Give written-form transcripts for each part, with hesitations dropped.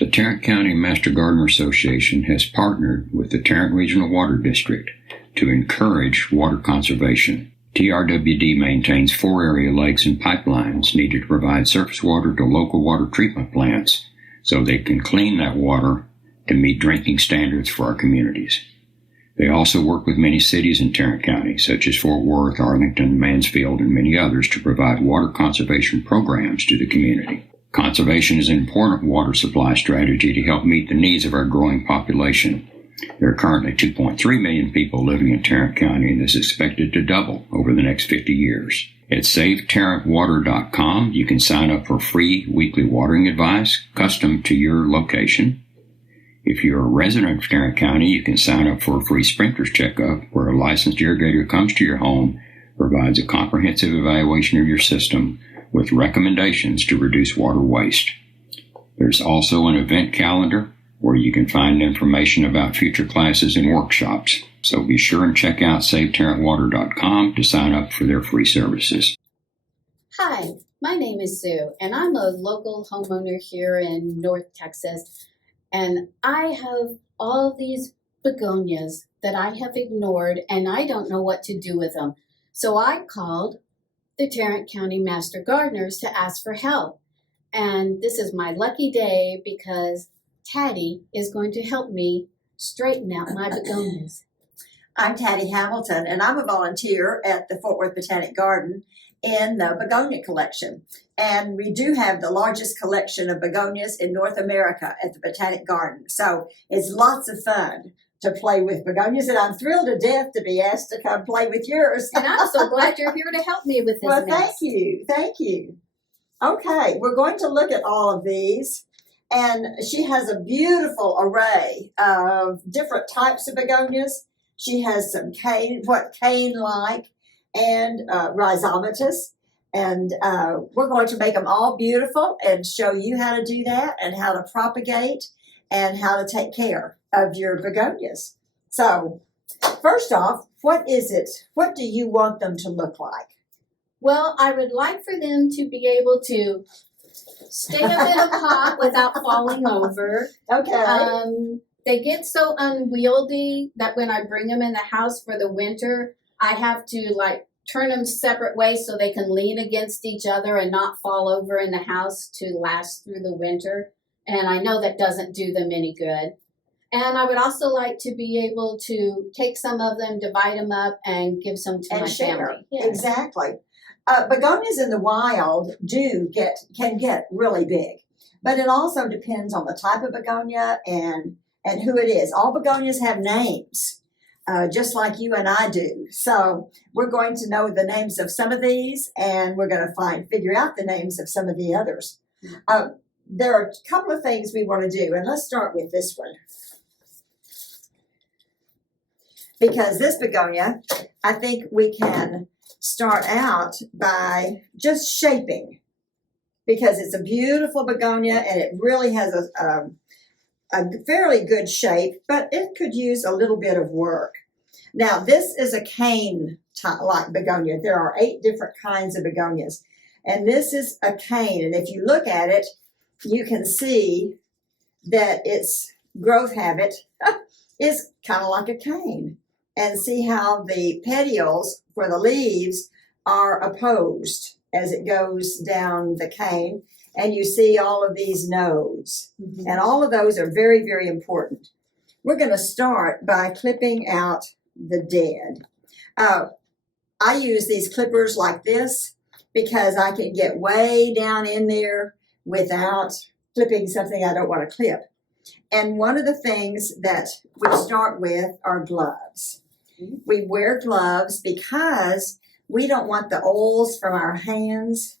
The Tarrant County Master Gardener Association has partnered with the Tarrant Regional Water District to encourage water conservation. TRWD maintains 4 area lakes and pipelines needed to provide surface water to local water treatment plants so they can clean that water to meet drinking standards for our communities. They also work with many cities in Tarrant County, such as Fort Worth, Arlington, Mansfield, and many others, to provide water conservation programs to the community. Conservation is an important water supply strategy to help meet the needs of our growing population. There are currently 2.3 million people living in Tarrant County, and this is expected to double over the next 50 years. At SaveTarrantWater.com, you can sign up for free weekly watering advice custom to your location. If you're a resident of Tarrant County, you can sign up for a free sprinkler's checkup where a licensed irrigator comes to your home, provides a comprehensive evaluation of your system with recommendations to reduce water waste. There's also an event calendar where you can find information about future classes and workshops. So be sure and check out SaveTarrantWater.com to sign up for their free services. Hi, my name is Sue, and I'm a local homeowner here in North Texas. And I have all these begonias that I have ignored, and I don't know what to do with them. So I called the Tarrant County Master Gardeners to ask for help. And this is my lucky day because Taddie is going to help me straighten out my begonias. I'm Taddie Hamilton, and I'm a volunteer at the Fort Worth Botanic Garden in the begonia collection. And we do have the largest collection of begonias in North America at the Botanic Garden. So it's lots of fun to play with begonias, and I'm thrilled to death to be asked to come play with yours. And I'm so glad you're here to help me with this Well, mess. Thank you. Okay, we're going to look at all of these, and she has a beautiful array of different types of begonias. She has some cane-like, and rhizomatous, and we're going to make them all beautiful and show you how to do that and how to propagate and how to take care of your begonias. So first off, what is it? What do you want them to look like? Well, I would like for them to be able to stay up in a pot without falling over. Okay. They get so unwieldy that when I bring them in the house for the winter, I have to turn them separate ways so they can lean against each other and not fall over in the house to last through the winter. And I know that doesn't do them any good. And I would also like to be able to take some of them, divide them up, and give some to my family. Yes. Exactly. Begonias in the wild can get really big, but it also depends on the type of begonia and who it is. All begonias have names, just like you and I do. So we're going to know the names of some of these, and we're going to figure out the names of some of the others. There are a couple of things we want to do, and let's start with this one. Because this begonia, I think we can start out by just shaping, because it's a beautiful begonia and it really has a fairly good shape, but it could use a little bit of work. Now, this is a cane-like begonia. There are 8 different kinds of begonias, and this is a cane. And if you look at it, you can see that its growth habit is kind of like a cane. And see how the petioles for the leaves are opposed as it goes down the cane. And you see all of these nodes. Mm-hmm. And all of those are very, very important. We're going to start by clipping out the dead. I use these clippers like this because I can get way down in there without clipping something I don't want to clip. And one of the things that we start with are gloves. We wear gloves because we don't want the oils from our hands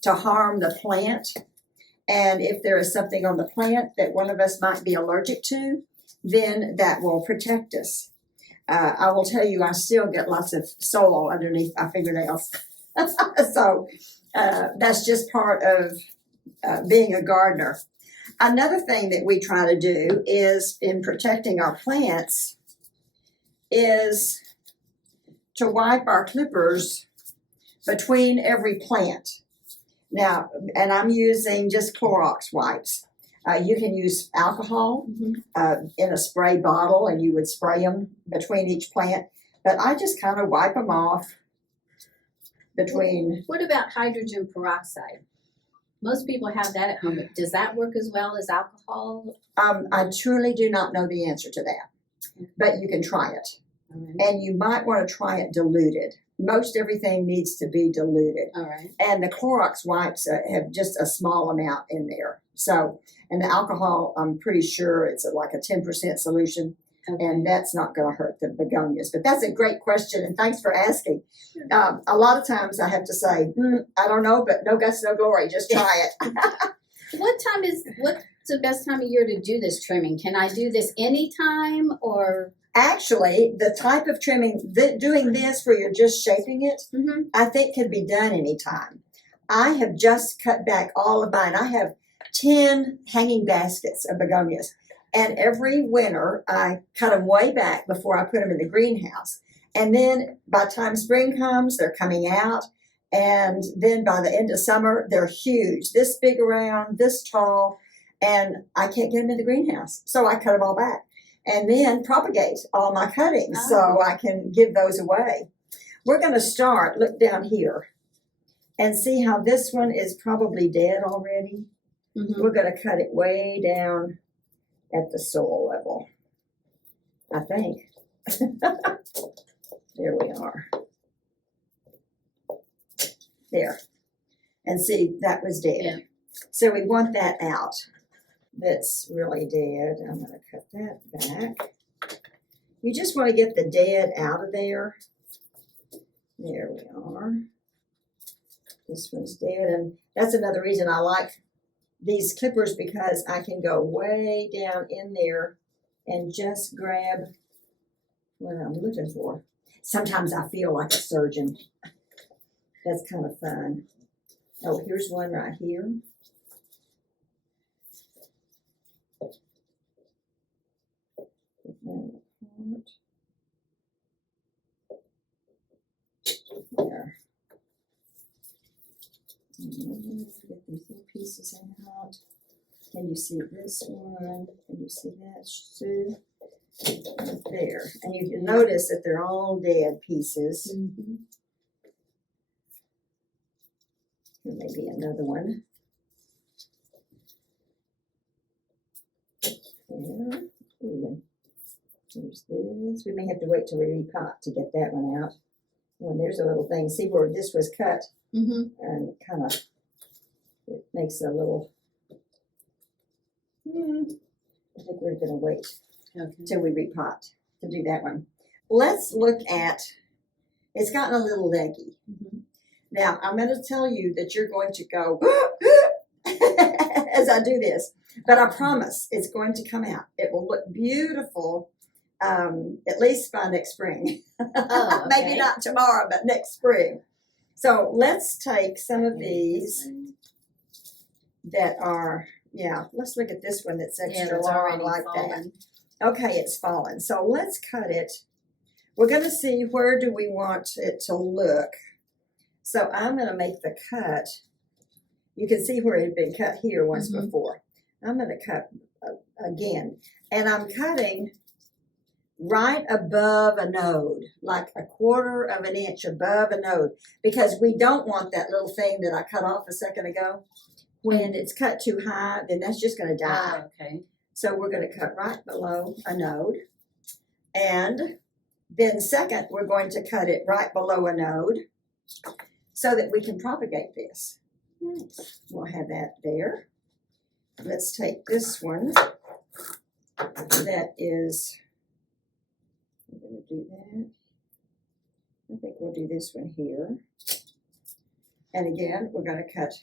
to harm the plant. And if there is something on the plant that one of us might be allergic to, then that will protect us. I will tell you, I still get lots of soil underneath my fingernails. So that's just part of being a gardener. Another thing that we try to do is, in protecting our plants, is to wipe our clippers between every plant. Now, and I'm using just Clorox wipes. You can use alcohol Mhm. in a spray bottle, and you would spray them between each plant. But I just kind of wipe them off between. What about hydrogen peroxide? Most people have that at home. Does that work as well as alcohol? I truly do not know the answer to that, but you can try it. All right. And you might want to try it diluted. Most everything needs to be diluted. All right. And the Clorox wipes have just a small amount in there. So, and the alcohol, I'm pretty sure it's like a 10% solution, Okay. and that's not going to hurt the begonias. But that's a great question, and thanks for asking. A lot of times I have to say, I don't know, but no guts, no glory. Just try it. What's the best time of year to do this trimming? Can I do this anytime or? Actually, the type of trimming, doing this where you're just shaping it, Mhm. I think can be done anytime. I have just cut back all of mine. I have 10 hanging baskets of begonias. And every winter, I cut them way back before I put them in the greenhouse. And then by the time spring comes, they're coming out. And then by the end of summer, they're huge, this big around, this tall. And I can't get them in the greenhouse. So I cut them all back. And then propagate all my cuttings so I can give those away. We're going to start, look down here, and see how this one is probably dead already. Mhm. We're going to cut it way down at the soil level, I think. There we are. There. And see, that was dead. Yeah. So we want that out. That's really dead. I'm going to cut that back. You just want to get the dead out of there. There we are. This one's dead, and that's another reason I like these clippers, because I can go way down in there and just grab what I'm looking for. Sometimes I feel like a surgeon. That's kind of fun. Oh, here's one right here. There. Get these little pieces out. Can you see this one? Can you see that, Sue? Right there. And you can notice that they're all dead pieces. Mhm. Here may be another one. There. Ooh, here's this. We may have to wait till we repot to get that one out. When there's a little thing, see where this was cut, Mhm. and kind of it makes a little. I think we're going to wait Okay. till we repot to do that one. Let's look at. It's gotten a little leggy. Mhm. Now I'm going to tell you that you're going to go as I do this, but I promise it's going to come out. It will look beautiful. At least by next spring. Oh, Maybe okay. not tomorrow, but next spring. So let's take some of these that are, let's look at this one that's Yeah, extra it's long already like fallen. that. Okay, it's fallen. So let's cut it. We're going to see where do we want it to look. So I'm going to make the cut. You can see where it had been cut here once Mhm. before. I'm going to cut again. And I'm cutting right above a node, like a 1/4 of an inch above a node, because we don't want that little thing that I cut off a second ago. When it's cut too high, then that's just going to die. Oh, okay. So we're going to cut right below a node. And then second, we're going to cut it right below a node so that we can propagate this. Nice. We'll have that there. Let's take this one. That is, I'm going to do that. I think we'll do this one here. And again, we're going to cut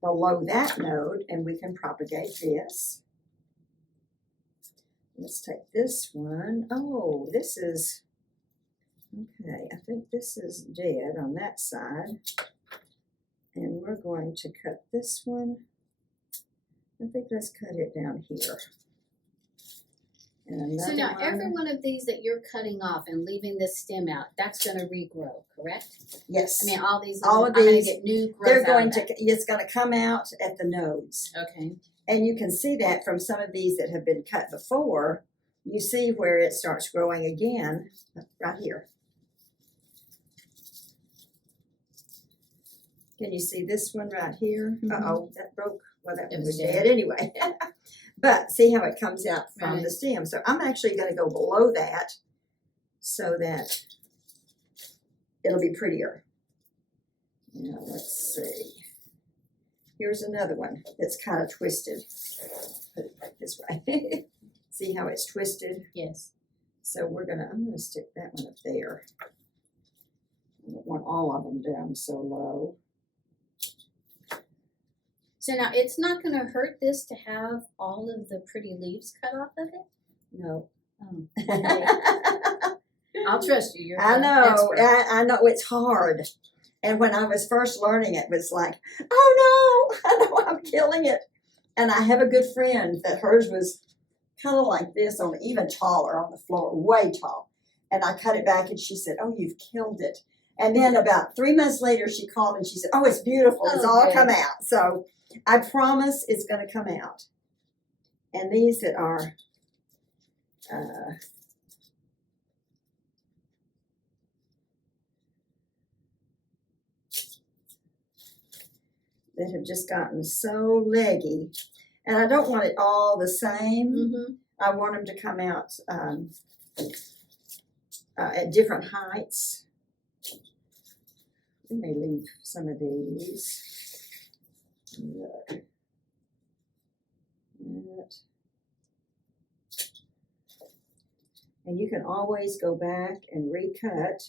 below that node, and we can propagate this. Let's take this one. Oh, this is, okay, I think this is dead on that side. And we're going to cut this one. I think let's cut it down here. And So another now one. every one of these that you're cutting off and leaving this stem out, that's going to regrow, correct? Yes. I mean, all these. All Little, of I'm going these, to get new growth. they're out going of to, it's going to come out at the nodes. that. Okay. And you can see that from some of these that have been cut before. You see where it starts growing again, right here. Can you see this one right here? Uh-oh, that broke. Well, that one was dead anyway. But see how it comes out from the stem. So I'm actually going to go below that so that it'll be prettier. Now, let's see. Here's another one that's kind of twisted. Put it back this way. See how it's twisted? Yes. So I'm gonna stick that one up there. I don't want all of them down so low. So now it's not going to hurt this to have all of the pretty leaves cut off of it? No. Oh, okay. I'll trust you. You're I know. I I know it's hard. And when I was first learning it was like, oh no, I know I'm killing it. And I have a good friend that hers was kind of like this, on even taller on the floor, way tall. And I cut it back and she said, oh, you've killed it. And then about 3 months later, she called and she said, oh, it's beautiful. It's all come out. So I promise it's going to come out. And these that are that have just gotten so leggy. And I don't want it all the same. Mm-hmm. I want them to come out at different heights. We may leave some of these. Look. That. And you can always go back and recut.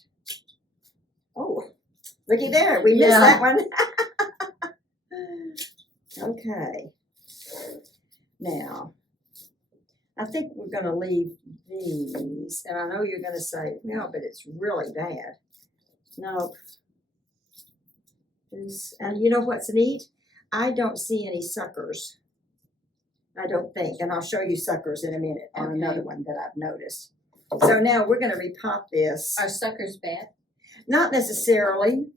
Oh, looky there. We missed that one. Okay. Now, I think we're going to leave these. And I know you're going to say, no, but it's really bad. No. And you know what's neat? I don't see any suckers. I don't think. And I'll show you suckers in a minute on another one that I've noticed. So now we're going to repot this. Are suckers bad? Not necessarily.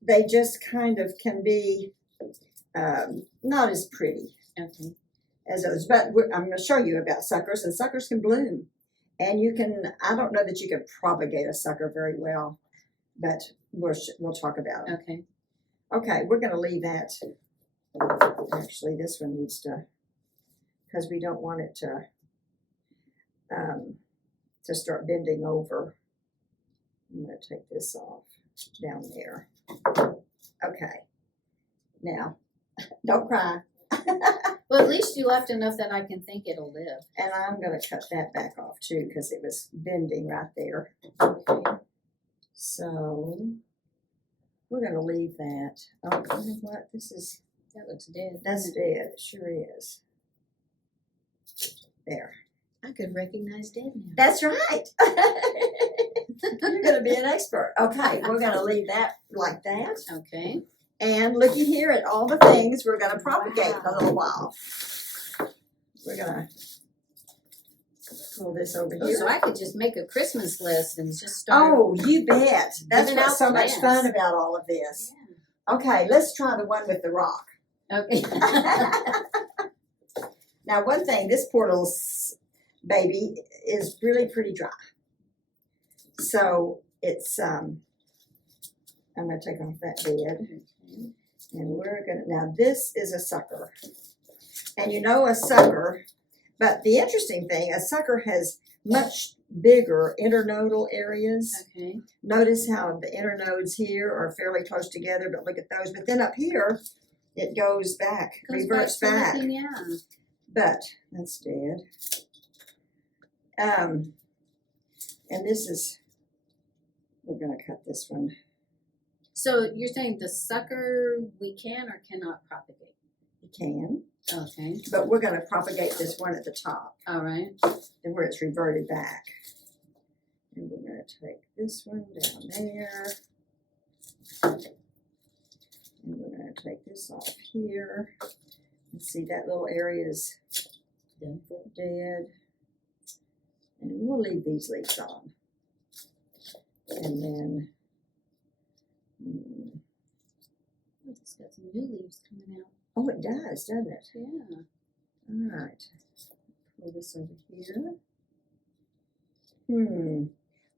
They just kind of can be not as pretty as others. But I'm going to show you about suckers, and suckers can bloom. And you can, I don't know that you can propagate a sucker very well, but we'll talk about it. Okay. Okay, we're going to leave that. Actually, this one needs to, because we don't want it to start bending over. I'm going to take this off down there. Okay. Now, don't cry. Well, at least you left enough that I can think it'll live. And I'm going to cut that back off too because it was bending right there. Okay. So we're going to leave that. Oh, you know what? That looks dead. That's dead. It sure is. There. I could recognize dead now. That's right. You're going to be an expert. Okay, we're going to leave that like that. Okay. And looky here at all the things we're going to propagate in a little while. We're going to pull this over here. So I could just make a Christmas list and just start. Oh, you bet. That's giving what's out so much plants. fun about all of this. Yeah. Okay, let's try the one with the rock. Okay. Now, one thing, this poor little baby is really pretty dry. So it's, I'm going to take off that bed. And we're going to, now this is a sucker. And you know a sucker, but the interesting thing, a sucker has much bigger internodal areas. Okay. Notice how the internodes here are fairly close together, but look at those. But then up here, it goes back, reverts back. Yeah. But that's dead. And this is, we're going to cut this one. So you're saying the sucker we can or cannot propagate? You can. Okay. But we're going to propagate this one at the top. All right. And where it's reverted back. And we're going to take this one down there. And we're going to take this off here. And see that little area is dead. And we'll leave these leaves on. And then, It's got some new leaves coming out. oh, it does, doesn't it? Yeah. All right. Pull this over here.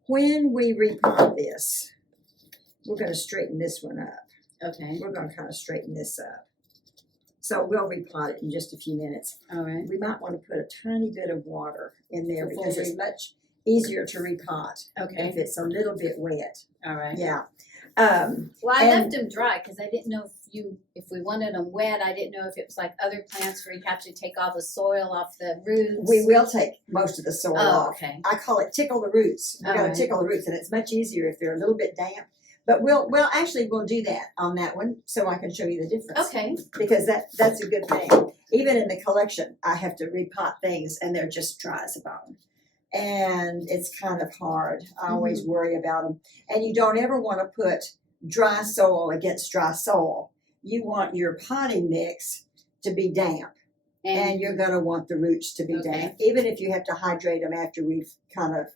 When we repot this, we're going to straighten this one up. Okay. We're going to kind of straighten this up. So we'll repot it in just a few minutes. All right. We might want to put a tiny bit of water in there Before because it's much easier to repot Okay. if it's a little bit wet. All right. Yeah. Well, I and- left them dry because I didn't know if we wanted them wet. I didn't know if it was like other plants where you have to take all the soil off the roots. We will take most of the soil Oh, off. okay. I call it tickle the roots. We're going Alright. to tickle the roots, and it's much easier if they're a little bit damp. But we'll do that on that one, so I can show you the difference. Okay. Because that's a good thing. Even in the collection, I have to repot things, and they're just dry as a bone. And it's kind of hard. I always worry about them. And you don't ever want to put dry soil against dry soil. You want your potting mix to be damp. And you're going to want the roots to be damp, even if you have to hydrate them after we've kind of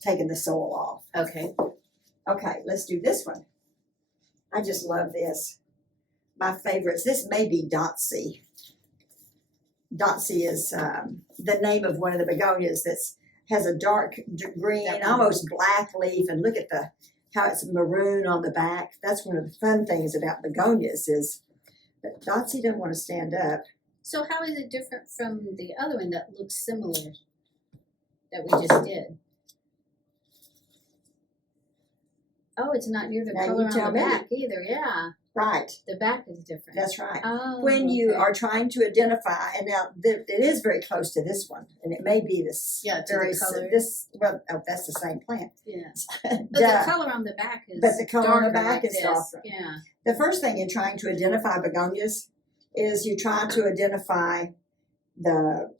taken the soil off. Okay. Okay, let's do this one. I just love this. My favorites. This may be Dotsy. Dotsy is the name of one of the begonias that has a dark green, almost black leaf, and look at how it's maroon on the back. That's one of the fun things about begonias is that Dotsy doesn't want to stand up. So how is it different from the other one that looks similar that we just did? Oh, it's not near the Now color you on tell the me. back either. Yeah, Right, the back is different. that's right. Oh, When you okay. are trying to identify, and now it is very close to this one, and it may be this Yeah, to the very color. that's the same plant. Yeah, Duh. but the color on the back is But the color on the darker back like is this. darker. Yeah. The first thing in trying to identify begonias is you try to identify the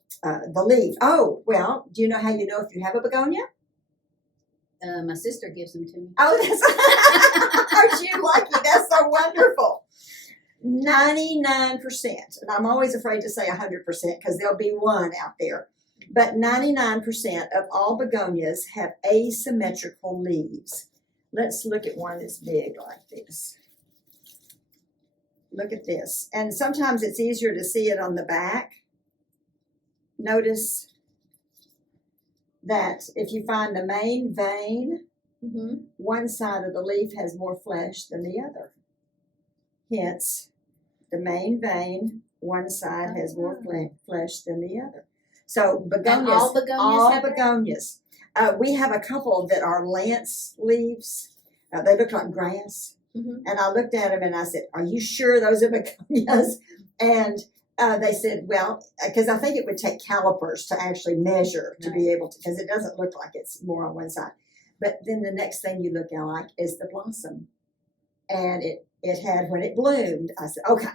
leaf. Oh, well, do you know how you know if you have a begonia? My sister gives them to me. Oh, that's aren't you lucky? That's so wonderful. 99%, and I'm always afraid to say 100% because there'll be one out there, but 99% of all begonias have asymmetrical leaves. Let's look at one that's big like this. Look at this. And sometimes it's easier to see it on the back. Notice that if you find the main vein, one side of the leaf has more flesh than the other. Hence, the main vein, one side has more flesh than the other. So begonias, And all begonias have that? begonias. We have a couple that are lance leaves. They look like grass. And I looked at them and I said, "Are you sure those are begonias?" And they said, "Well, because I think it would take calipers to actually measure to be able to, because it doesn't look like it's more on one side." But then the next thing you look at like is the blossom, and it had when it bloomed. I said, "Okay,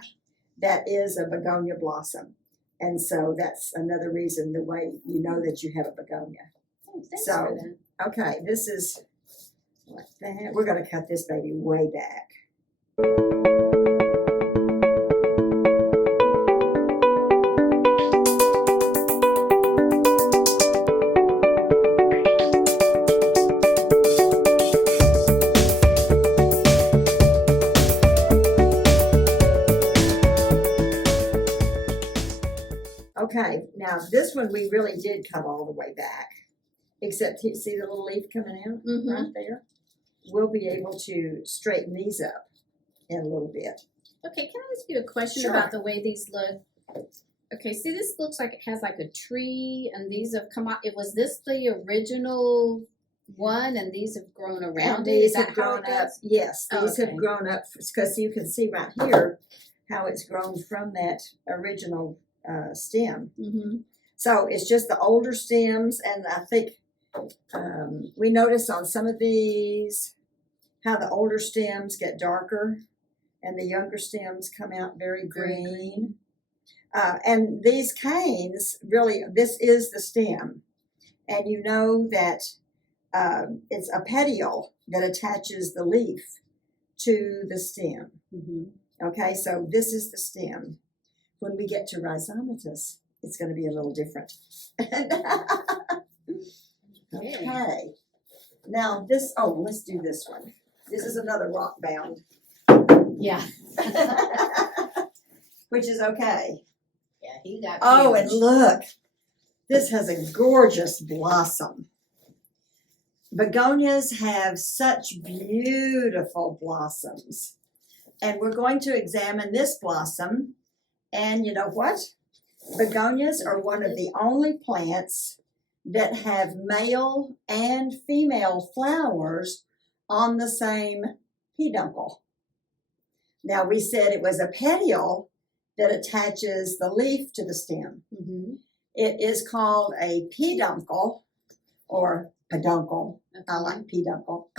that is a begonia blossom," and so that's another reason the way you know that you have a begonia. Oh, thanks So, for that. Okay, this is like that. We're going to cut this baby way back. Okay, now this one we really did cut all the way back, except you see the little leaf coming out right there? We'll be able to straighten these up in a little bit. Okay, can I ask you a question Sure. about the way these look? Okay, see, this looks like it has like a tree, and these have come out. Was this the original one, and these have grown around And it? Is these that have how grown it up, goes? yes, Oh, these okay. have grown up, because you can see right here how it's grown from that original stem. So it's just the older stems, and I think we notice on some of these how the older stems get darker and the younger stems come out very green. And these canes, really, this is the stem. And you know that it's a petiole that attaches the leaf to the stem. Okay, so this is the stem. When we get to rhizomatous, it's going to be a little different. Okay. Now this, let's do this one. This is another rock bound. Yeah. Which is okay. Yeah, he got Oh, huge. and look, this has a gorgeous blossom. Begonias have such beautiful blossoms. And we're going to examine this blossom. And you know what? Begonias are one of the only plants that have male and female flowers on the same peduncle. Now, we said it was a petiole that attaches the leaf to the stem. Mm-hmm. It is called a peduncle or peduncle. Okay. I like peduncle.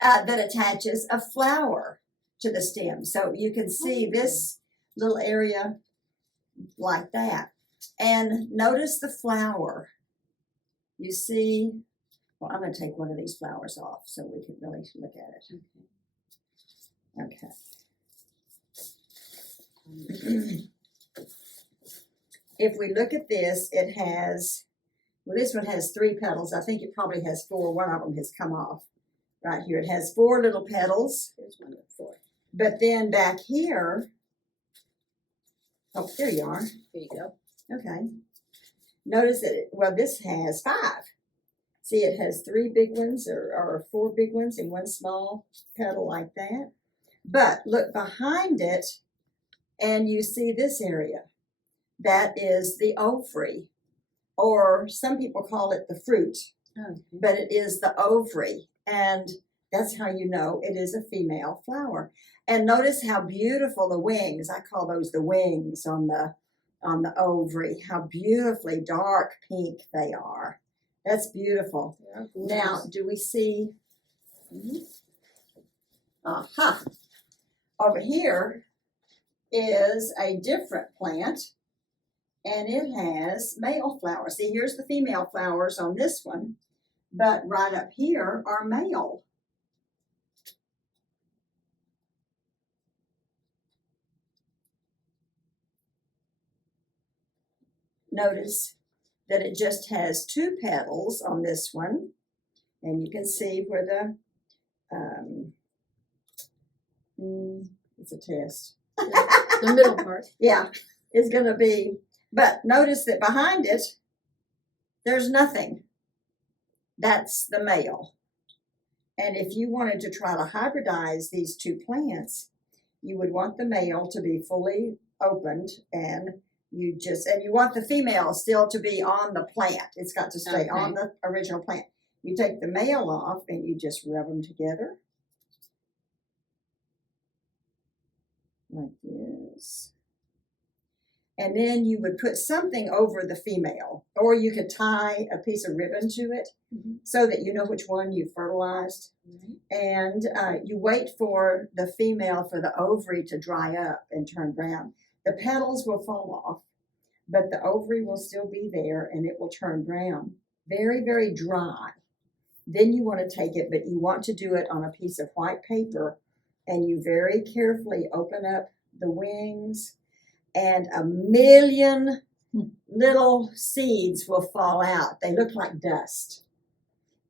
That attaches a flower to the stem. So you can see this little area like that. And notice the flower. You see, well, I'm going to take one of these flowers off so we can really look at it. Okay. If we look at this, it has, well, this one has 3 petals. I think it probably has 4. One of them has come off right here. It has 4 little petals. There's one of 4. But then back here, oh, there you are. Here you go. Okay. Notice that, well, this has 5. See, it has 3 big ones or 4 big ones and 1 small petal like that. But look behind it, and you see this area. That is the ovary, or some people call it the fruit, but it is the ovary. And that's how you know it is a female flower. And notice how beautiful the wings, I call those the wings on the ovary, how beautifully dark pink they are. That's beautiful. Now, do we see? Aha. Over here is a different plant, and it has male flowers. See, here's the female flowers on this one, but right up here are male. Notice that it just has 2 petals on this one, and you can see where the, it's a test. The middle part. Yeah, is going to be, but notice that behind it, there's nothing. That's the male. And if you wanted to try to hybridize these 2 plants, you would want the male to be fully opened, and you want the female still to be on the plant. It's got to stay on the original plant. You take the male off and you just rub them together like this. And then you would put something over the female, or you could tie a piece of ribbon to it so that you know which one you fertilized. And you wait for the female, for the ovary to dry up and turn brown. The petals will fall off, but the ovary will still be there and it will turn brown. Very, very dry. Then you want to take it, but you want to do it on a piece of white paper, and you very carefully open up the wings, and 1,000,000 little seeds will fall out. They look like dust.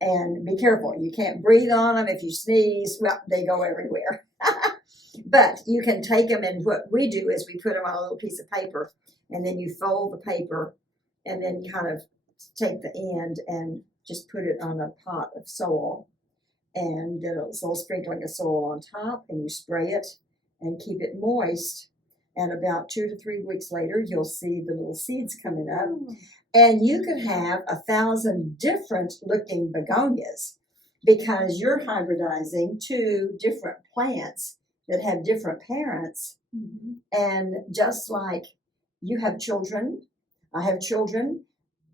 And be careful, you can't breathe on them. If you sneeze, well, they go everywhere. But you can take them, and what we do is we put them on a little piece of paper, and then you fold the paper and then kind of take the end and just put it on a pot of soil, and then a little sprinkling of soil on top, and you spray it and keep it moist. And about 2 to 3 weeks later, you'll see the little seeds coming up. And you could have 1,000 different looking begonias because you're hybridizing 2 different plants that have different parents. And just like you have children, I have children,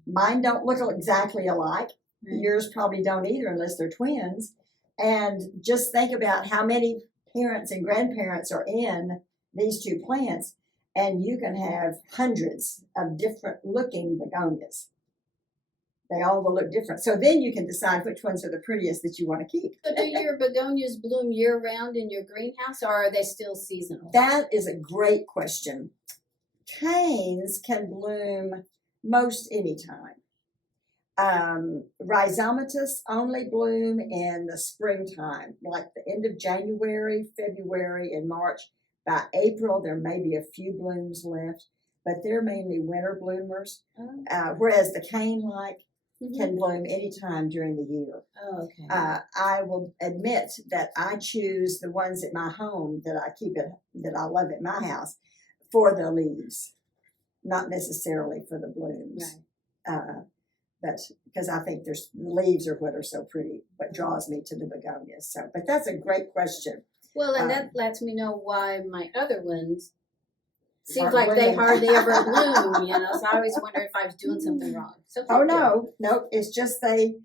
mine don't look exactly alike. Yours probably don't either unless they're twins. And just think about how many parents and grandparents are in these 2 plants, and you can have hundreds of different looking begonias. They all will look different. So then you can decide which ones are the prettiest that you want to keep. So do your begonias bloom year-round in your greenhouse, or are they still seasonal? That is a great question. Canes can bloom most any time. Rhizomatus only bloom in the springtime, like the end of January, February, and March. By April, there may be a few blooms left. but they're mainly winter bloomers, Oh, whereas the cane-like mhm. can bloom anytime during the year. Oh, okay. I will admit that I choose the ones at my home that I love at my house for the leaves, not necessarily for the blooms. Right. But because I think the leaves are what are so pretty, what draws me to the begonias. So, but that's a great question. Well, and that lets me know why my other ones seems Aren't like they blooming. hardly ever bloom, you know. So I always wondered if I was doing something wrong. So Oh thank you. no, it's just they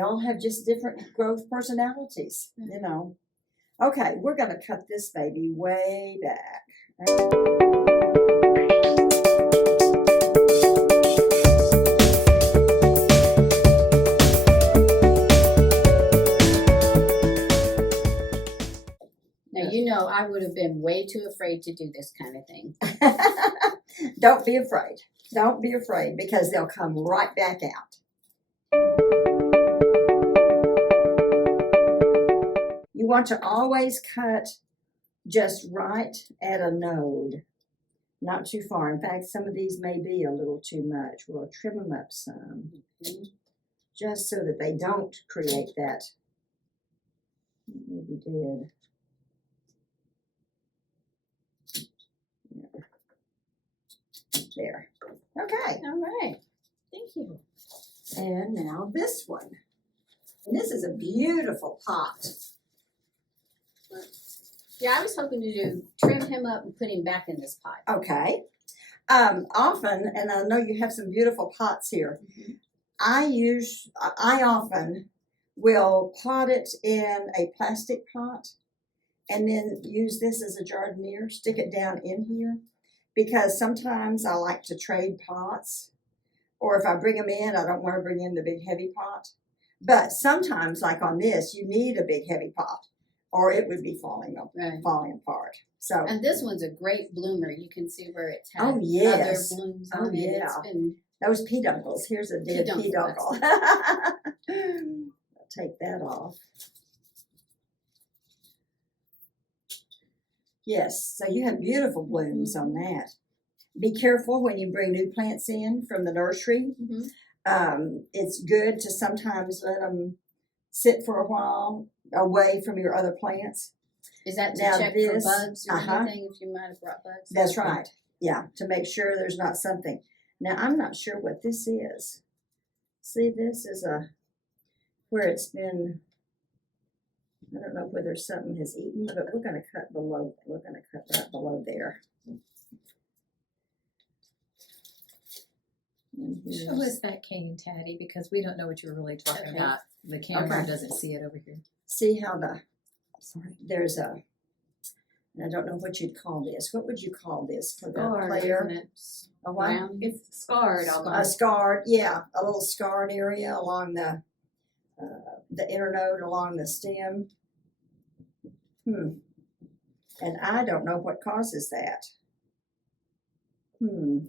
all have just different growth personalities, you know. Okay, we're gonna cut this baby way back. Now you know I would have been way too afraid to do this kind of thing. Don't be afraid. Don't be afraid because they'll come right back out. You want to always cut just right at a node, not too far. In fact, some of these may be a little too much. We'll trim them up some, just so that they don't create that. Maybe did. There. Okay. All right. Thank you. And now this one. And this is a beautiful pot. Yeah, I was hoping to trim him up and put him back in this pot. Okay. Often, and I know you have some beautiful pots here, Mhm. I often will pot it in a plastic pot and then use this as a jardinier, stick it down in here, because sometimes I like to trade pots, or if I bring them in, I don't want to bring in the big heavy pot. But sometimes, like on this, you need a big heavy pot, or it would be falling apart. So, And this one's a great bloomer. You can see where it's had Oh, yes. other blooms Oh, on it. yeah. It's been those peduncles. Here's a dead Peduncle, peduncle. I'll take that off. Yes, so you have beautiful blooms on that. Be careful when you bring new plants in from the nursery. It's good to sometimes let them sit for a while away from your other plants. Is that to Now check this- for bugs or uh-huh. anything if you might have brought bugs? That's right. Yeah, to make sure there's not something. Now, I'm not sure what this is. See, this is where it's been, I don't know whether something has eaten, but we're going to cut below. We're going to cut right below there. And Show us that cane, Taddie, because we don't know what you're really talking Okay. about. The camera Okay. doesn't see it over here. see how there's I don't know what you'd call this. What would you call this for the player? Isn't it? A what? Brown? It's scarred A almost. scarred, yeah, a little scarred area along the internode along the stem. And I don't know what causes that. Yeah,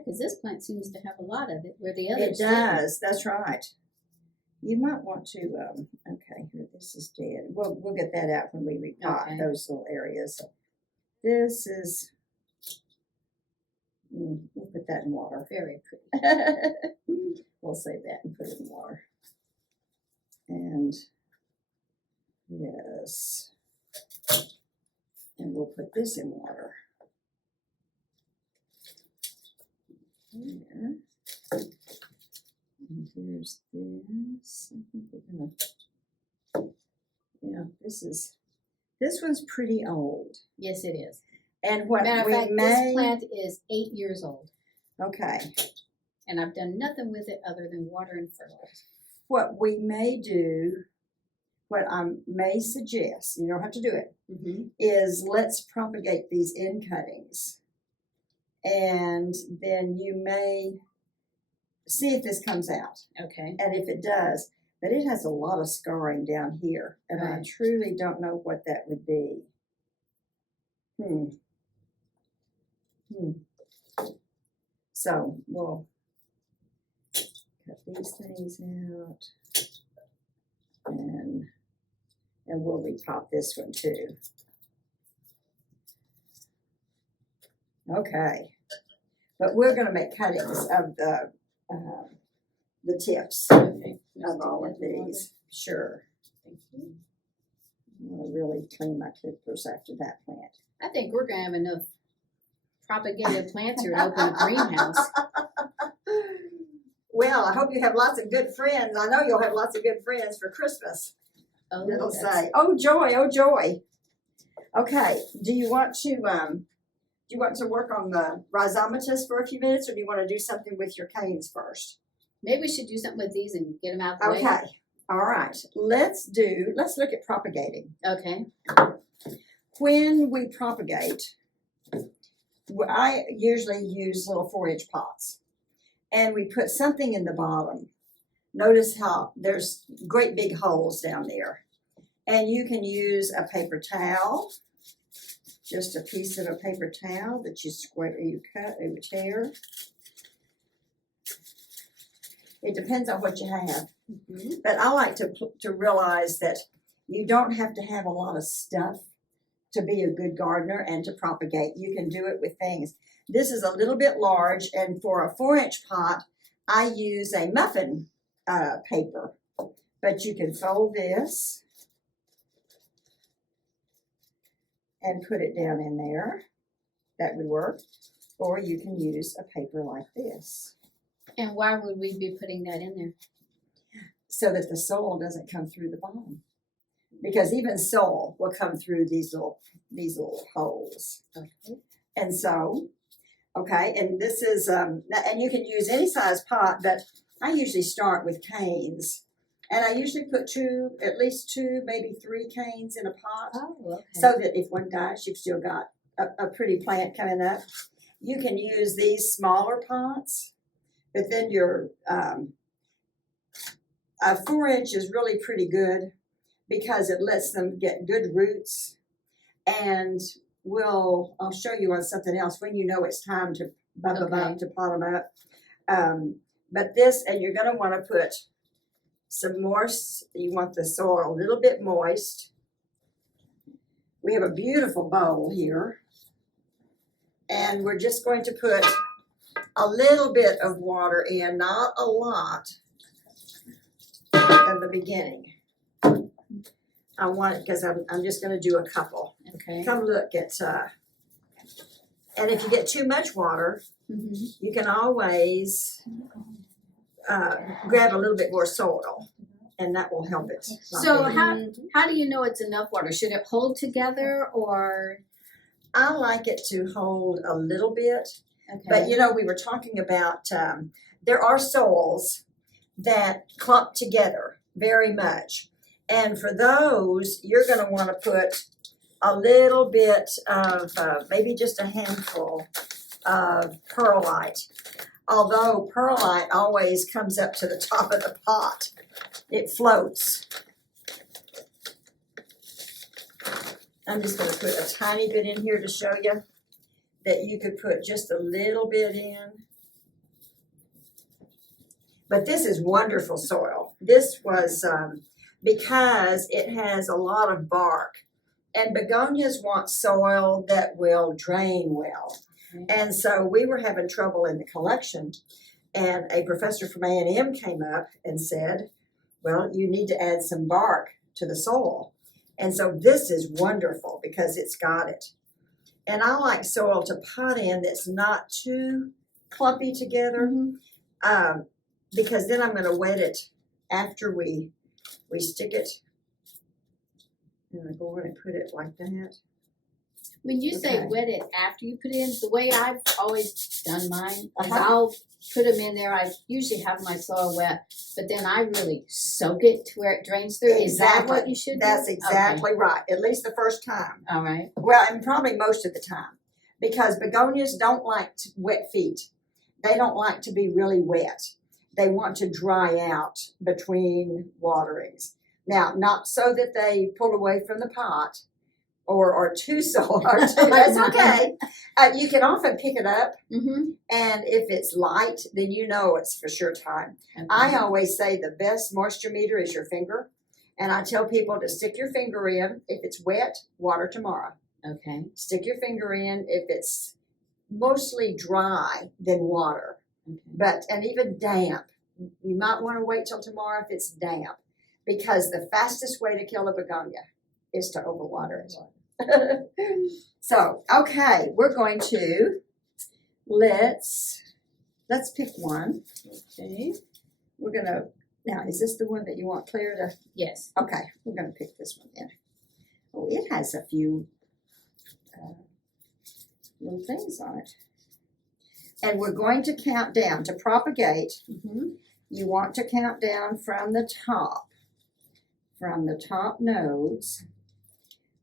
because this plant seems to have a lot of it, where the It others didn't. does. That's right. You might want to. Okay, here, this is dead. We'll get that out when we repot Okay. those little areas. This is. We'll put that in water. Very pretty. We'll save that and put it in water. And yes, and we'll put this in water. There. And here's this. I think we're gonna. Yeah, this one's pretty old. Yes, it is. And what Matter of we fact, may. this plant is 8 years old, Okay. and I've done nothing with it other than water and fertilizer. What we may do, what I may suggest, you don't have to do it, is let's propagate these end cuttings. And then you may see if this comes out. Okay. And if it does, but it has a lot of scarring down here. And I Right. truly don't know what that would be. So we'll cut these things out. And we'll repot this one too. Okay. But we're going to make cuttings of the tips Okay. of all of these. Sure. Thank you. I'm going to really clean my clippers after that plant. I think we're gonna have enough propagated plants here to open a greenhouse. Well, I hope you have lots of good friends. I know you'll have lots of good friends for Christmas. Oh, It'll that's- say, "Oh joy, oh joy." Okay. Do you want to work on the rhizomatous for a few minutes, or do you want to do something with your canes first? maybe we should do something with these and get them out the way. Okay. All right. Let's look at propagating. Okay. When we propagate, I usually use little 4-inch pots, and we put something in the bottom. Notice how there's great big holes down there, and you can use a paper towel, just a piece of a paper towel that you cut, you tear. It depends on what you have, Mhm. but I like to realize that you don't have to have a lot of stuff to be a good gardener and to propagate. You can do it with things. This is a little bit large, and for a 4-inch pot, I use a muffin paper. But you can fold this and put it down in there. That would work. Or you can use a paper like this, And why would we be putting that in there? so that the soil doesn't come through the bottom. Because even soil will come through these little holes. Okay. And so, okay, and this is, and you can use any size pot, but I usually start with canes. And I usually put at least two, maybe 3 canes in a pot, Oh, okay. so that if one dies, you've still got a pretty plant coming up. You can use these smaller pots, but then your 4-inch is really pretty good because it lets them get good roots. And I'll show you on something else when you know it's time to bump them up, to pot them up. But this, and you're going to want to put some more, you want the soil a little bit moist. We have a beautiful bowl here. And we're just going to put a little bit of water in, not a lot, in the beginning. I want it because I'm just going to do a couple. Okay. Come look at, and if you get too much water, Mhm. you can always grab a little bit more soil, and that will help it. So how do you know it's enough water? Should it hold together or? I like it to hold a little bit, Okay. but we were talking about there are soils that clump together very much, and for those you're going to want to put a little bit of maybe just a handful of perlite. Although perlite always comes up to the top of the pot, it floats. I'm just going to put a tiny bit in here to show you that you could put just a little bit in. But this is wonderful soil. This was because it has a lot of bark. And begonias want soil that will drain well. And so we were having trouble in the collection. And a professor from A&M came up and said, well, you need to add some bark to the soil. And so this is wonderful because it's got it. And I like soil to pot in that's not too clumpy together, because then I'm going to wet it after we stick it. And I go in and put it like that. When you say Okay. wet it after you put it in, the way I've always done mine is Uh-huh. I'll put them in there. I usually have my soil wet, but then I really soak it to where it drains through. Is that what you should do? That's exactly right, at least the first time. Okay. All right. Well, and probably most of the time, because begonias don't like wet feet. They don't like to be really wet. They want to dry out between waterings. Now, not so that they pull away from the pot or too so, that's okay. You can often pick it up, Mm-hmm. and if it's light, then you know it's for sure time. I always say the best moisture meter is your finger, and I tell people to stick your finger in. If it's wet, water tomorrow. Okay. Stick your finger in. If it's mostly dry than water, and even damp. You might want to wait till tomorrow if it's damp, because the fastest way to kill a begonia is to overwater it. So, okay, we're going to, let's pick one. Okay. We're going to, now, is this the one that you want Claire to? Yes. Okay, we're going to pick this one then. Oh, it has a few little things on it. And we're going to count down. To propagate, you want to count down from the top nodes.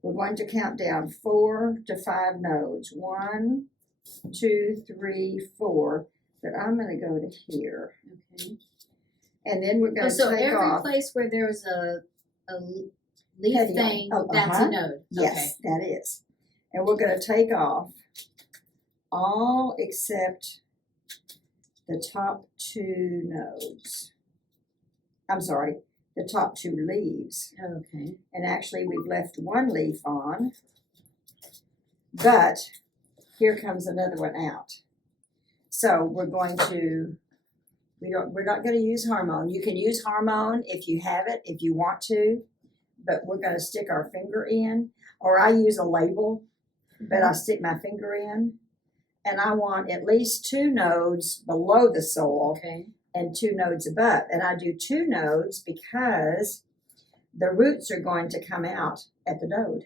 We're going to count down 4 to 5 nodes. 1, 2, 3, 4. But I'm going to go to here. Okay. And then we're going to So take every off. place where there's a leaf Petioles. thing, Oh, that's a node. Yes, that is. And we're going to take off all except the top 2 nodes. I'm sorry, the top 2 leaves. Okay. And actually we've left 1 leaf on, but here comes another one out. So we're going to, we're not going to use hormone. You can use hormone if you have it, if you want to, but we're going to stick our finger in, or I use a label, but I stick my finger in, and I want at least 2 nodes below the soil. Okay. And 2 nodes above. And I do 2 nodes because the roots are going to come out at the node.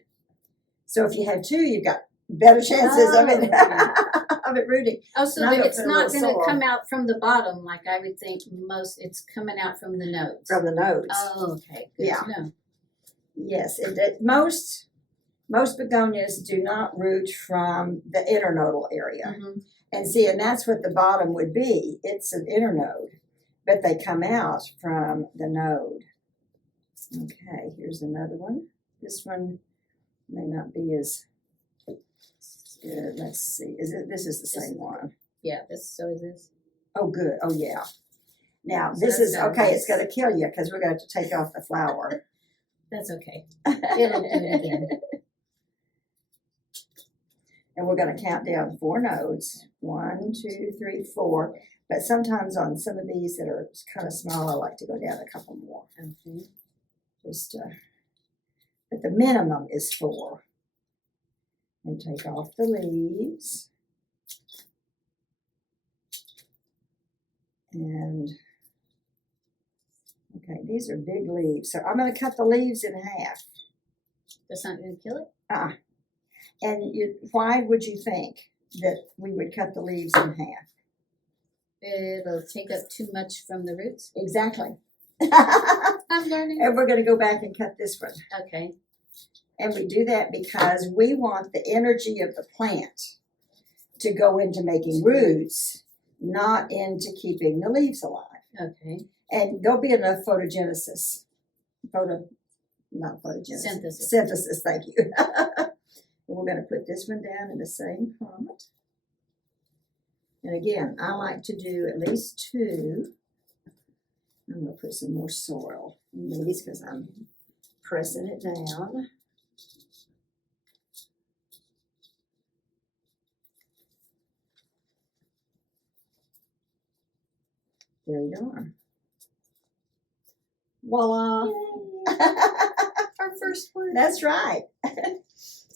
So if you have 2, you've got better chances of it of it rooting. Oh, so Now then go it's put a not little going to soil. come out from the bottom like I would think it's coming out from the nodes. From the nodes. Oh, okay. Good Yeah. to know. Yes. Most begonias do not root from the internodal area. Mhm. And see, and that's what the bottom would be. It's an internode, but they come out from the node. Okay, here's another one. This one may not be as good. Let's see. This is the same one. Yeah, so is this. Oh, good. Oh, yeah. Now, So this that's is, got okay, nice- it's going to kill you because we're going to have to take off the flower. That's okay. It'll do it again. And we're going to count down 4 nodes. 1, 2, 3, 4. But sometimes on some of these that are kind of small, I like to go down a couple more. Okay. Just, but the minimum is 4. And take off the leaves. And, okay, these are big leaves. So I'm going to cut the leaves in half. That's not going to kill it? And why would you think that we would cut the leaves in half? It'll take up too much from the roots. Exactly. I'm learning. And we're going to go back and cut this one. Okay. And we do that because we want the energy of the plant to go into making roots, not into keeping the leaves alive. Okay. And there'll be enough photosynthesis. Not photosynthesis. Synthesis, thank you. And we're going to put this one down in the same pot. And again, I like to do at least 2. I'm going to put some more soil in these because I'm pressing it down. There you are. Voila. Our first one. That's right.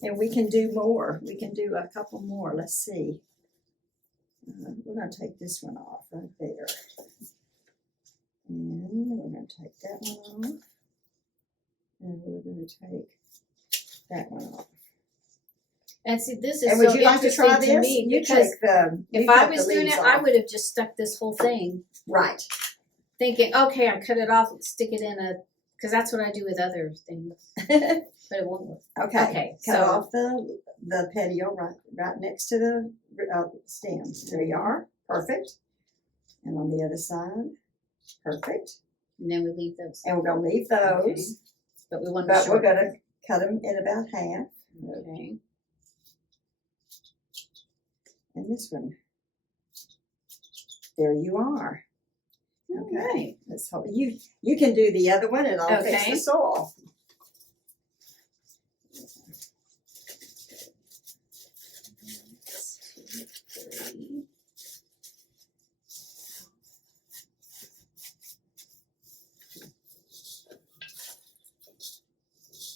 And we can do more. We can do a couple more. Let's see. We're going to take this one off right there. And we're going to take that one off. And we're going to take that one off. And see, this is And would so you like to interesting try to this? me You because take the. if you I cut was the doing leaves it, I off. would have just stuck this whole thing, Right. thinking, okay, I cut it off and stick it in because that's what I do with other things, but it won't work. Okay. Okay, Cut so- off the petiole right next to the stem. There you are. Perfect. And on the other side. Perfect. And then we leave those. And we're going to leave those. Okay. But we want to But short. we're going to cut them in about half. Okay. And this one. There you are. Okay. Let's hope you can do the other one and I'll fix Okay. the soil.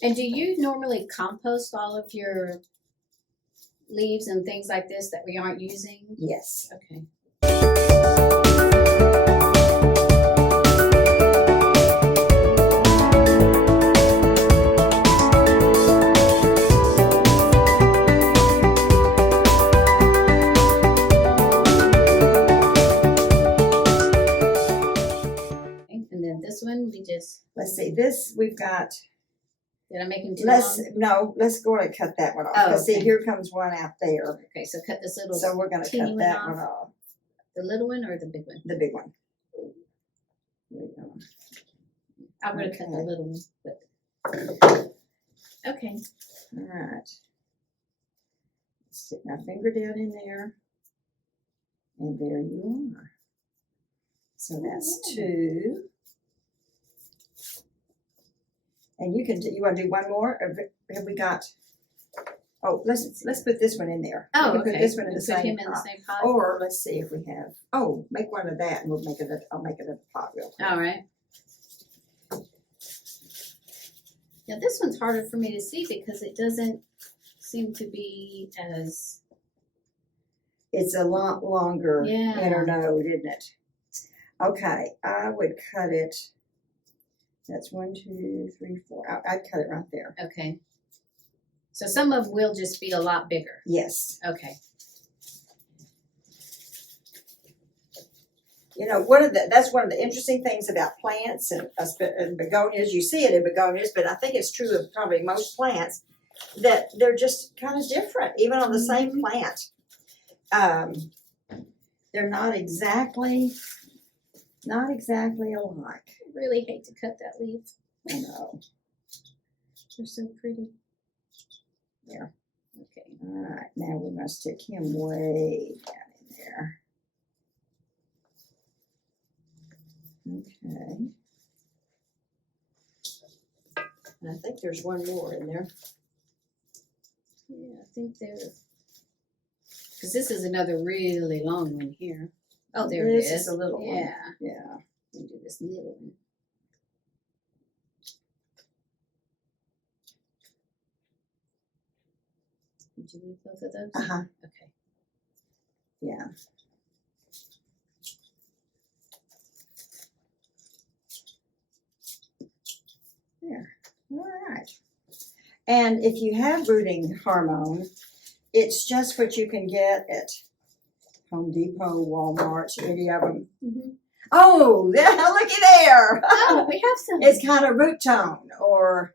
And do you normally compost all of your leaves and things like this that we aren't using? Yes. Okay. And then this one, we just, Let's see, this, we've got, did I make him too let's long? go and cut that one off. Oh, Because see, okay. here comes one out there. Okay, so cut this little, So we're gonna teeny cut one that off? one off, the little one or the big one? the big one. There we go. I'm gonna cut the Okay. little one, but. Okay. All right. Stick my finger down in there. And there you are. So that's two. And you can, you wanna do one more? Or have we got, oh, let's put this one in there. We Oh, can okay. Put this one in the Put same him in the pot. same pot? Or let's see if we have, oh, make one of that and we'll make it, I'll make it a pot real quick. All right. Now this one's harder for me to see because it doesn't seem to be as, It's a lot longer Yeah. inner node, isn't it? Okay, I would cut it. That's 1, 2, 3, 4. I'd cut it right there. okay. So some of them will just be a lot bigger. Yes. Okay. You know, that's one of the interesting things about plants and begonias. You see it in begonias, but I think it's true of probably most plants that they're just kind of different, even on the same plant. They're not exactly alike. I really hate to cut that leaf. I know. They're so pretty. There. Okay. All right, now we're going to stick him way down in there. Okay. And I think there's one more in there. Yeah, I think they're, because this is another really long one here. Oh, there it is. This is a little one. Yeah. Yeah. Let me do this little one. Did you leave both of those? Uh-huh. Okay. Yeah. There. All right. And if you have rooting hormone, it's just what you can get at Home Depot, Walmart, any of them. Mm-hmm. Oh, looky there. Oh, we have some. It's kind of root tone, or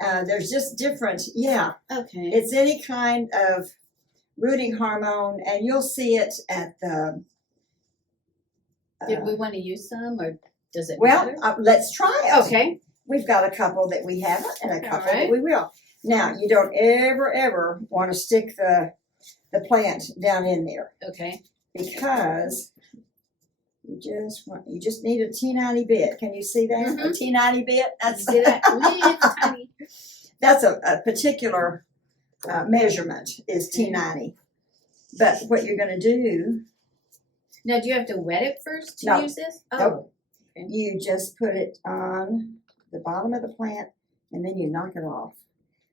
there's just different. Yeah, Okay. it's any kind of rooting hormone, and you'll see it at the. Did we want to use some, or does it Well, matter? let's try it. Okay. We've got a couple that we haven't, and a couple right. that we will. Now, you don't ever want to stick the plant down in there, Okay. because you just need a teeny bit. Can you see that? A Mhm. teeny bit. See that little tiny. That's a particular measurement is T90. But what you're going to do, Now, do you have to wet it first to No. use this? Nope. Oh. you just put it on the bottom of the plant and then you knock it off.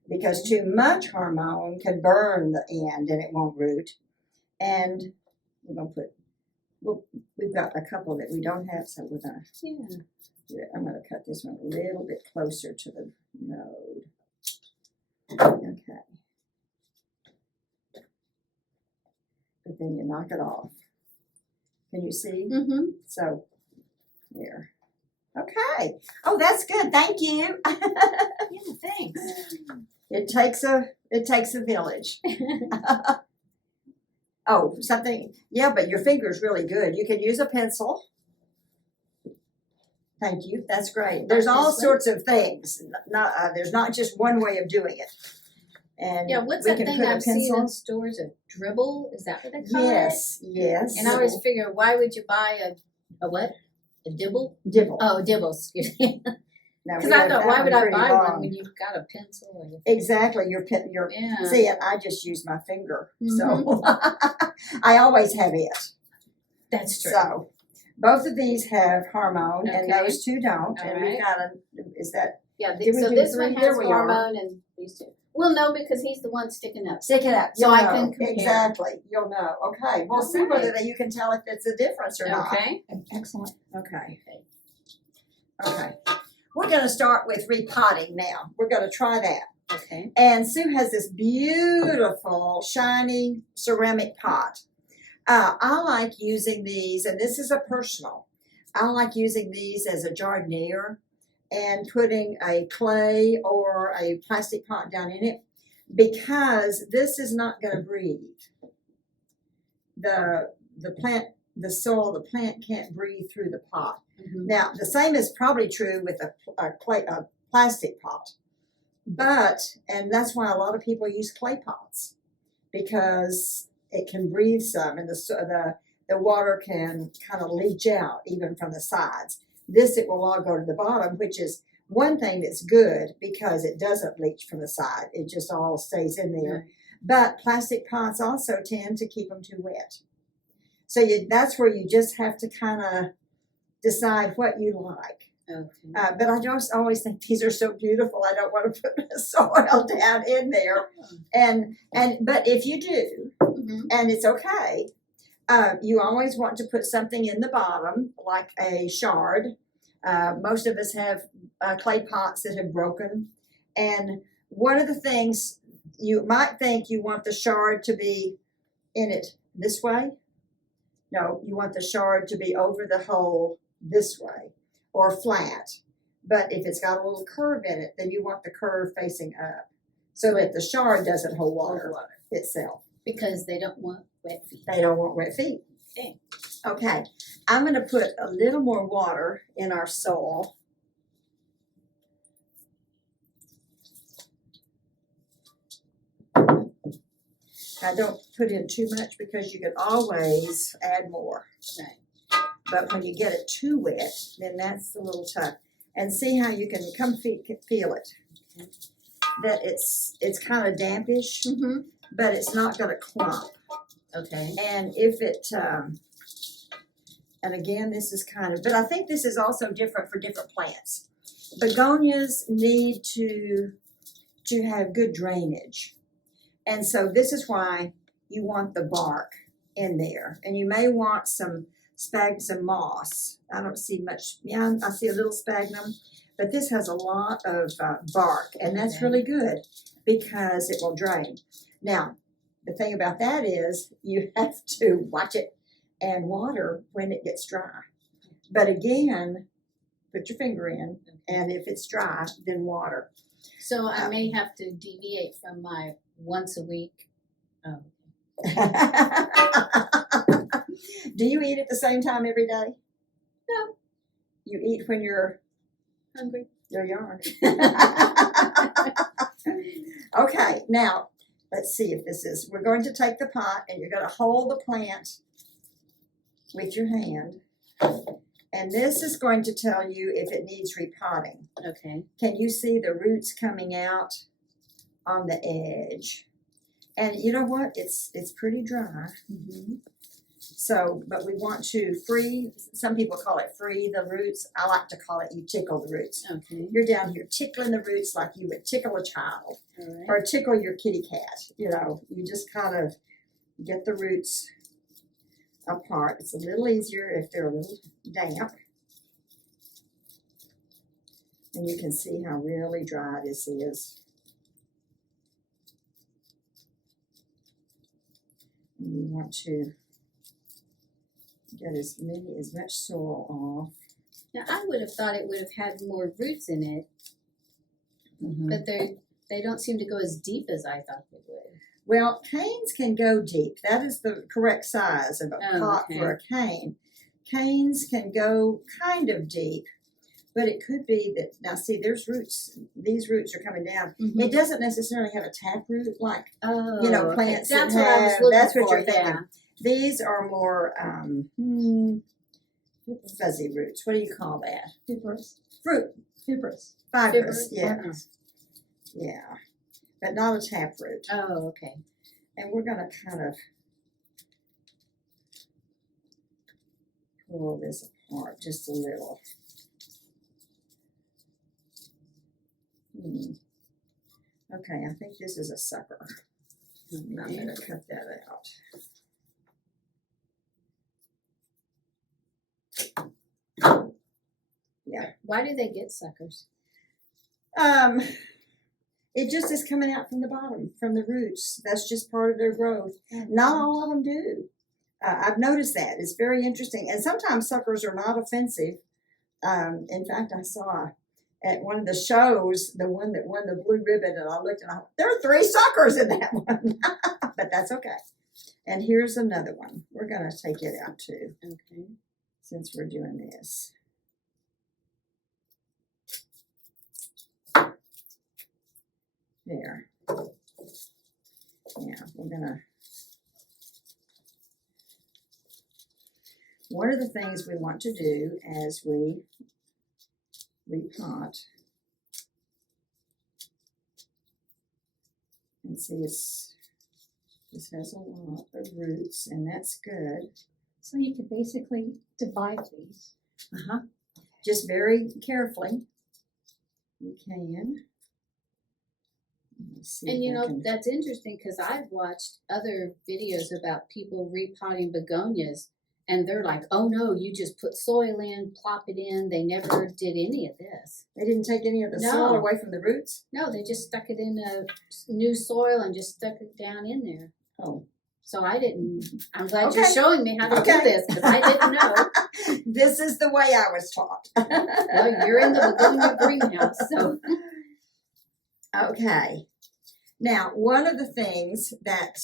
Because too much hormone can burn the end and it won't root. And we're going to we've got a couple that we don't have, so we're going to, Yeah. I'm going to cut this one a little bit closer to the node. Okay. But then you knock it off. Can you see? Mm-hmm. So, there. Okay. Oh, that's good. Thank you. Yeah, thanks. It takes a village. Oh, something. Yeah, but your finger's really good. You can use a pencil. Thank you. That's great. There's all This one? sorts of things. There's not just one way of doing it. And Yeah, what's we that can thing put a I've seen pencil. in stores? A dribble? Is that what they call it? Yes, yes. And I always figure, why would you buy a what? A dibble? Dibble. Oh, a dibble, excuse me. Now, Because we I have thought, that why would I pretty buy long. one when you've got a pencil? Or Exactly. Your yeah. see, and I just use my finger, Mm-hmm. so I always have it. That's true. So both of these have hormone, and Okay. those two don't. All and right. we've got is that Yeah, Did we so do this three? one There has we are. hormone and these two. Well, no, because he's the one sticking up. Stick it up. So You'll I know. can compare. Exactly. You'll know. Okay. We'll see Alright. whether you can tell if it's a difference or not. Okay. Excellent. Okay. Okay. We're going to start with repotting now. We're going to try that. Okay. And Sue has this beautiful, shiny ceramic pot. I like using these, and this is a personal. I like using these as a jardinier and putting a clay or a plastic pot down in it because this is not going to breathe. The plant, the soil, the plant can't breathe through the pot. Mm-hmm. Now, the same is probably true with a plastic pot. But, and that's why a lot of people use clay pots because it can breathe some and the water can kind of leach out even from the sides. This, it will all go to the bottom, which is one thing that's good because it doesn't leach from the side. It just all stays in there. Right. But plastic pots also tend to keep them too wet. So that's where you just have to kind of decide what you like. Okay. But I just always think these are so beautiful. I don't want to put soil down in there. But if you do, Mm-hmm. and it's okay, you always want to put something in the bottom, like a shard. Most of us have clay pots that have broken. And one of the things you might think you want the shard to be in it this way. No, you want the shard to be over the hole this way or flat. But if it's got a little curve in it, then you want the curve facing up so that the shard doesn't hold water itself. Because they don't want wet feet. They don't want wet feet. Okay. Okay, I'm going to put a little more water in our soil. I don't put in too much because you can always add more. Right. But when you get it too wet, then that's a little tough. And see how you can feel it. That it's kind of dampish, Mm-hmm. but it's not going to clump. Okay. And if it, and again, this is kind of, but I think this is also different for different plants. Begonias need to have good drainage. And so this is why you want the bark in there. And you may want some sphagnum moss. I don't see much, yeah, I see a little sphagnum, but this has a lot of bark, and that's Okay. really good because it will drain. Now, the thing about that is you have to watch it and water when it gets dry. But again, put your finger in, and if it's dry, then water. So I may have to deviate from my once a week. Oh. Do you eat at the same time every day? No. You eat when you're Hungry. yarn. Okay, now let's see if this is. We're going to take the pot and you're going to hold the plant with your hand. And this is going to tell you if it needs repotting. Okay. Can you see the roots coming out on the edge? And you know what? It's pretty dry. Mm-hmm. So, but we want to free, some people call it free the roots. I like to call it you tickle the roots. Okay. You're down here tickling the roots like you would tickle a child All right. or tickle your kitty cat. You know, you just kind of get the roots apart. It's a little easier if they're a little damp. And you can see how really dry this is. And you want to get as much soil off. Now I would have thought it would have had more roots in it, Mm-hmm. but they don't seem to go as deep as I thought they would. Well, canes can go deep. That is the correct size of a Oh, pot okay. for a cane. Canes can go kind of deep, but it could be that, now see, there's roots. These roots are coming down. Mm-hmm. It doesn't necessarily have a taproot like, Oh, you know, okay. plants that That's what I was have- looking that's what for. you're thinking. Yeah. these are more fuzzy roots. What do you call that? Fibrous. Fruit. Fibrous. Fibrous, Fibrous, yes. Yeah, but not a taproot. Oh, okay. And we're going to kind of pull this apart just a little. Okay, I think this is a sucker. I'm Okay. gonna cut that out. Why do they get suckers? It just is coming out from the bottom, from the roots. That's just part of their growth. Not all of them do. I've noticed that. It's very interesting. And sometimes suckers are not offensive. In fact, I saw at one of the shows, the one that won the blue ribbon, and I looked and I thought, there are 3 suckers in that one. But that's okay. And here's another one. We're going to take it out too, Okay. since we're doing this. There. Yeah, we're gonna. One of the things we want to do as we repot, and see, this has a lot of roots, and that's good. So you can basically divide these. Just very carefully. You can. Let's see And if you I know, can- that's interesting because I've watched other videos about people repotting begonias and they're like, oh no, you just put soil in, plop it in. They never did any of this. They didn't take any of the No. soil away from the roots? No, they just stuck it in a new soil and just stuck it down in there. Oh. So I didn't, I'm glad you're Okay. showing me how to do Okay. this because I didn't know. This is the way I was taught. Well, you're in the begonia greenhouse, so. Okay. Now, one of the things that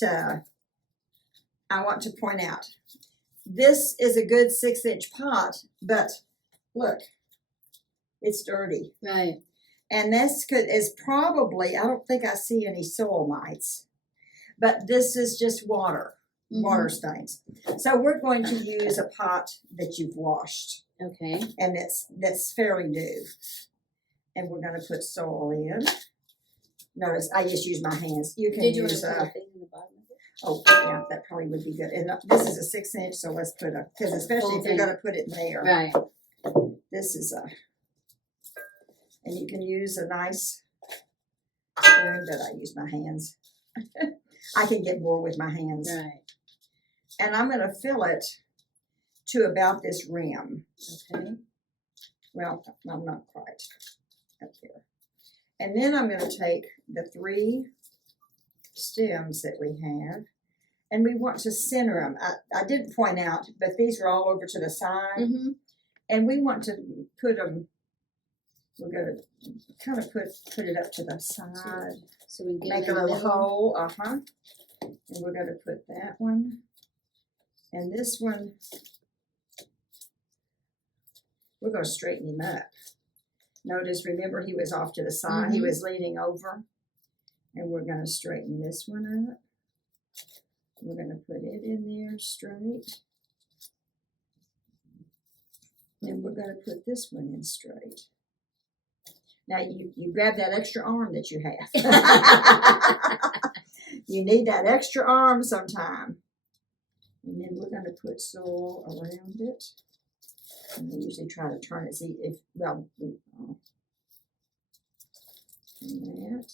I want to point out, this is a good 6-inch pot, but look, it's dirty. Right. And this is probably, I don't think I see any soil mites, but this is just water, water stains. So we're going to use a pot that you've washed, Okay. and that's fairly new. And we're going to put soil in. Notice I just use my hands. You can Did you want use to put a thing in the bottom of it? oh yeah, that probably would be good. And this is a 6-inch, so let's put a, because especially if you're Okay. going to put it there. Right. This is a, and you can use a nice spoon, but I use my hands. I can get more with my hands. Right. And I'm going to fill it to about this rim. Okay. Well, I'm not quite up there. And then I'm going to take the 3 stems that we have, and we want to center them. I did point out, but these are all over to the side, Mm-hmm. and we want to put them, we're going to kind of put it up to the side, So we can get make in a the little middle. hole, and we're going to put that one, and this one, we're going to straighten him up. Notice, remember, he was off to the side. He Mhm. was leaning over. And we're going to straighten this one up. We're going to put it in there straight. And we're going to put this one in straight. Now, you grab that extra arm that you have. You need that extra arm sometime. And then we're going to put soil around it. And we usually try to turn it, see if, well, and that.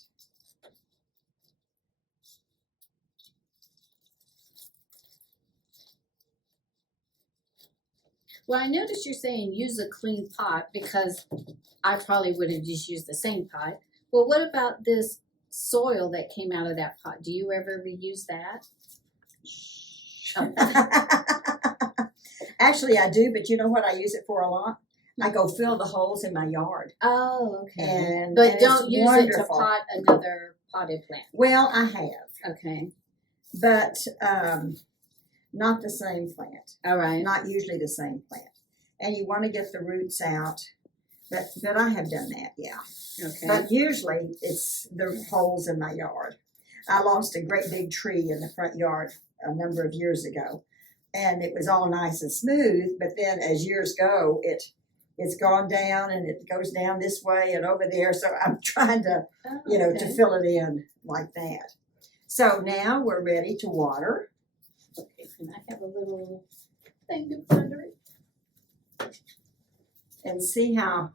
Well, I noticed you're saying use a clean pot because I probably would have just used the same pot. Well, what about this soil that came out of that pot? Do you ever reuse that? Actually, I do, but you know what I use it for a lot? I go fill the holes in my yard. Oh, okay. And But it's don't use it to wonderful. pot another potted plant. Well, I have, Okay. but not the same plant. All right. Not usually the same plant. And you want to get the roots out. But I have done that, yeah. Okay. But usually it's the holes in my yard. I lost a great big tree in the front yard a number of years ago. And it was all nice and smooth, but then as years go, it's gone down and it goes down this way and over there. So I'm trying to, Oh, to fill it in like that. So now we're ready to water. Okay, can I have a little thing to put under it? And see how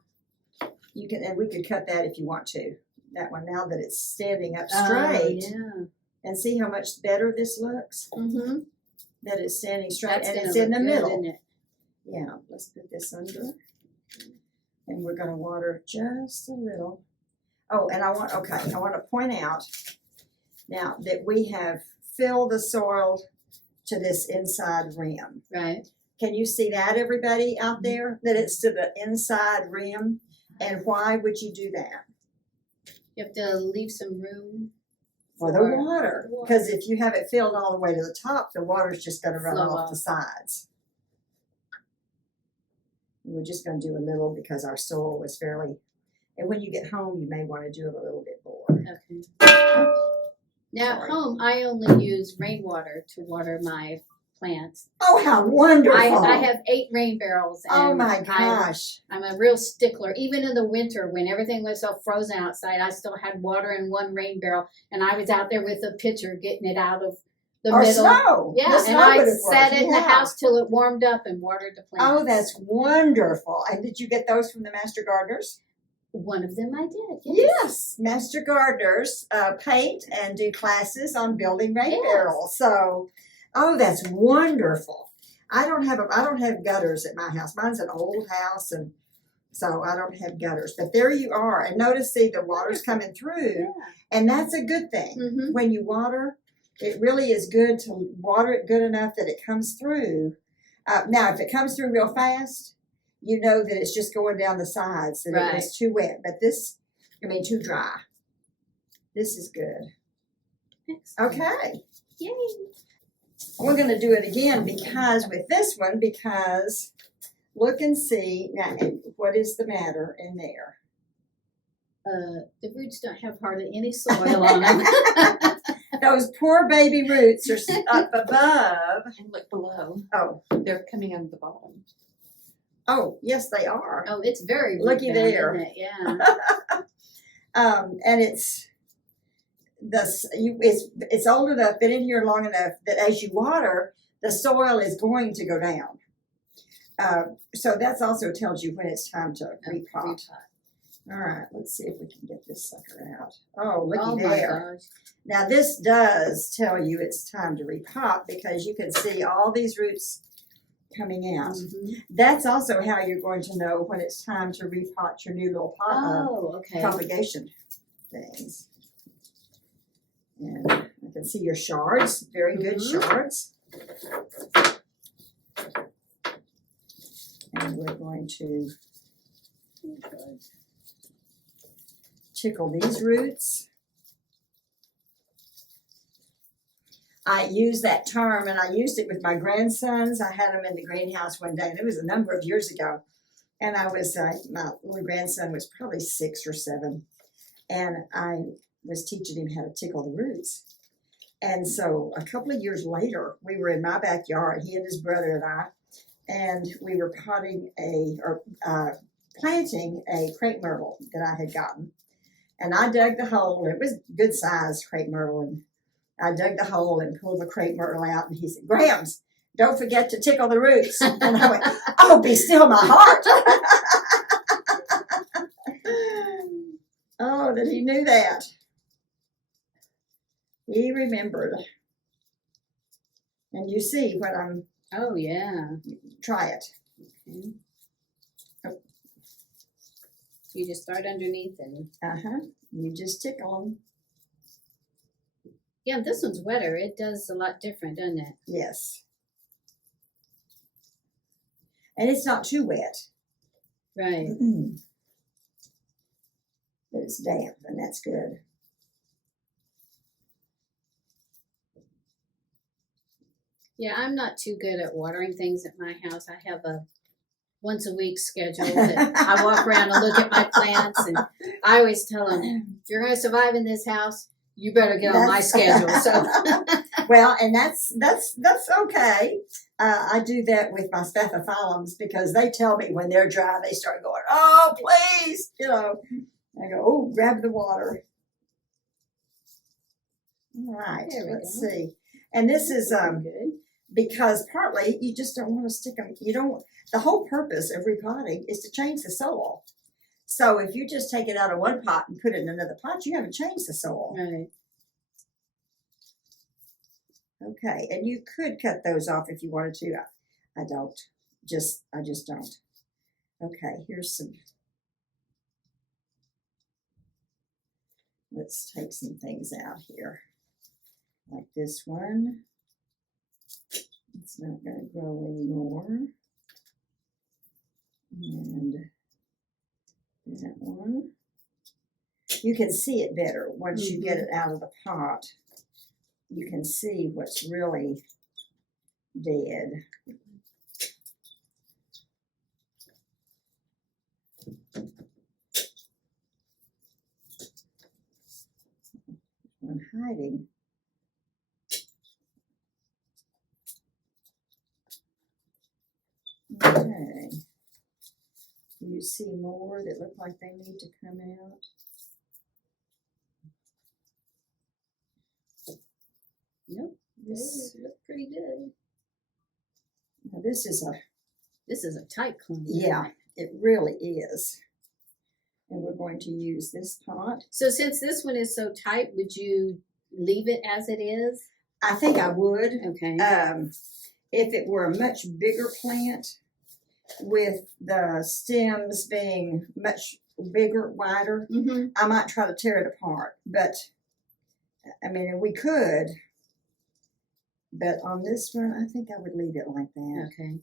you can, and we could cut that if you want to. that one now that it's standing up Oh, straight. yeah. And see how much better this looks? Mm-hmm. That it's standing straight That's and gonna it's in look the good, middle. isn't it? Yeah, let's put this under. And we're gonna water just a little. Oh, and I want to point out now that we have filled the soil to this inside rim. Right. Can you see that, everybody out there? That it's to the inside rim? And why would you do that? You have to leave some room For the water. Because if you have it filled all the way to the top, the water's just gonna run Flow off off. the sides. We're just gonna do a little because our soil was fairly, and when you get home, you may wanna do it a little bit more. Okay. Now Sorry. at home, I only use rainwater to water my plants. Oh, how wonderful! I have 8 rain barrels. And Oh my gosh! I'm a real stickler. Even in the winter, when everything was so frozen outside, I still had water in one rain barrel, and I was out there with a pitcher getting it out of the Or middle. snow. Yeah, The and snow I would have set worked. it in the Yeah. house till it warmed up and watered the plants. Oh, that's wonderful! And did you get those from the Master Gardeners? One of them I did. Yes, Master Gardeners paint and do classes on building rain Yes. barrels. So, oh, that's wonderful. I don't have gutters at my house. Mine's an old house, and so I don't have gutters. But there you are, and notice, see, the water's coming through, Yeah. and that's a good thing. Mm-hmm. When you water, it really is good to water it good enough that it comes through. Now, if it comes through real fast, you know that it's just going down the sides, that it was too wet. But too dry. This is good. Excellent. Okay. Yay. We're going to do it again because look and see. Now, what is the matter in there? The roots don't have hardly any soil on them. Those poor baby roots are up above. And look below. Oh, They're coming out of the bottom. oh, yes, they are. Oh, it's very Looky root-bound, there. isn't it? Yeah. And it's old enough, been in here long enough that as you water, the soil is going to go down. So that also tells you when it's time to repot. All right, let's see if we can get this sucker out. Oh, looky Oh there. my gosh. Now this does tell you it's time to repot because you can see all these roots coming out. Mhm. That's also how you're going to know when it's time to repot your new little pot Oh, okay. propagation things. And I can see your shards, very good Mhm. shards. And we're going to tickle these roots. I use that term, and I used it with my grandsons. I had them in the greenhouse one day, and it was a number of years ago. And I was, my little grandson was probably 6 or 7, and I was teaching him how to tickle the roots. And so a couple of years later, we were in my backyard, he and his brother and I, and we were planting a crepe myrtle that I had gotten. And I dug the hole. It was good sized crepe myrtle, and I dug the hole and pulled the crepe myrtle out. And he said, "Grams, don't forget to tickle the roots." And I went, "Oh, be still my heart." Oh, that he knew that. He remembered. And you see what I'm. Oh, yeah. Try it. Okay. You just start underneath and You just tickle them. yeah, this one's wetter. It does a lot different, doesn't it? Yes. And it's not too wet. Right. But it's damp, and that's good. Yeah, I'm not too good at watering things at my house. I have a once a week schedule that I walk around and look at my plants, and I always tell them, if you're going to survive in this house, you better get on my schedule. So, Well, and that's okay. I do that with my spathiphyllums because they tell me when they're dry, they start going, "Oh, please," I go, "Oh, grab the water." All right, There we let's go. see. And this is good. because partly you just don't want to stick them. The whole purpose of repotting is to change the soil. So if you just take it out of one pot and put it in another pot, you haven't changed the soil. Right. Okay, and you could cut those off if you wanted to. I don't. I just don't. Okay, here's some. Let's take some things out here. Like this one. It's not going to grow anymore. And that one. You can see it better once you get it out of the pot. You can see what's really dead. One hiding. Okay. Do you see more that look like they need to come out? Nope. This look pretty good. Now this is a tight clump. yeah, it really is. And we're going to use this pot. So since this one is so tight, would you leave it as it is? I think I would. Okay. If it were a much bigger plant with the stems being much bigger, wider, I might try to tear it apart. But, I mean, we could. But on this one, I think I would leave it like that. Okay.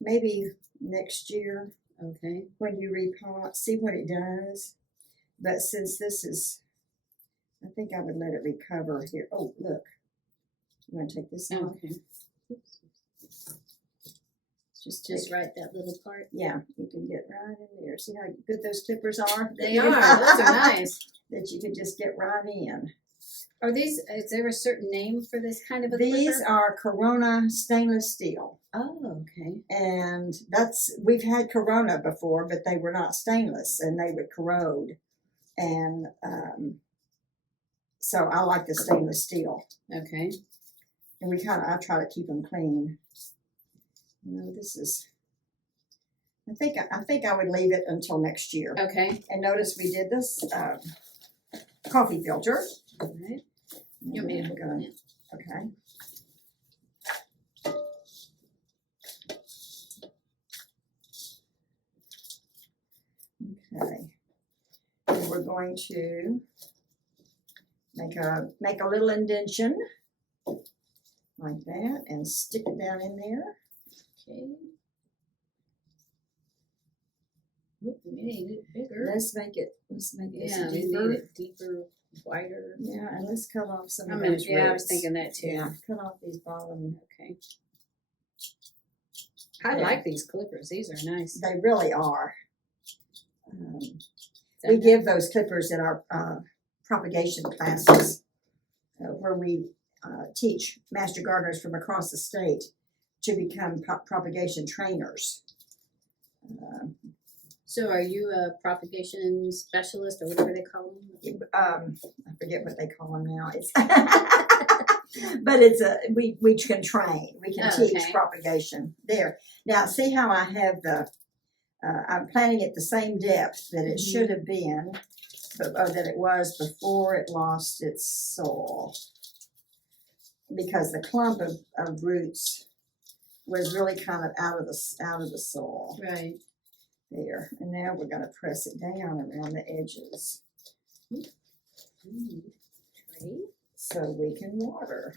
Maybe next year. Okay. When you repot, see what it does. But since this is, I think I would let it recover here. Oh, look. You want to take this off? Okay. Oops. Just right that little part. Yeah, you can get right in there. See how good those clippers are? They are. Those are nice. That you can just get right in. Are these? Is there a certain name for this kind of a These clipper? are Corona stainless steel. Oh, okay. And we've had Corona before, but they were not stainless and they would corrode. And so I like the stainless steel. Okay. And I try to keep them clean. You know, this is, I think I would leave it until next year. Okay. And notice we did this coffee filter. All right. You want me to go? Okay. Okay. And we're going to make a little indentation like that and stick it down in there. Okay. Oop, we need it bigger. Let's make it this Yeah, we deeper. need it deeper, wider. Yeah, and let's cut off some of I those was roots. thinking that too. Yeah, cut off these bottom. Okay. I Yeah. like these clippers. These are nice. They really are. We give those clippers in our propagation classes where we teach master gardeners from across the state to become propagation trainers. So are you a propagation specialist or whatever they call them? I forget what they call them now. It's but we can train. We can teach Okay. propagation there. Now see how I have I'm planting it the same depth that it should have been, that it was before it lost its soil. Because the clump of roots was really kind of out of the soil. Right. There. And now we're going to press it down around the edges. Right. So we can water.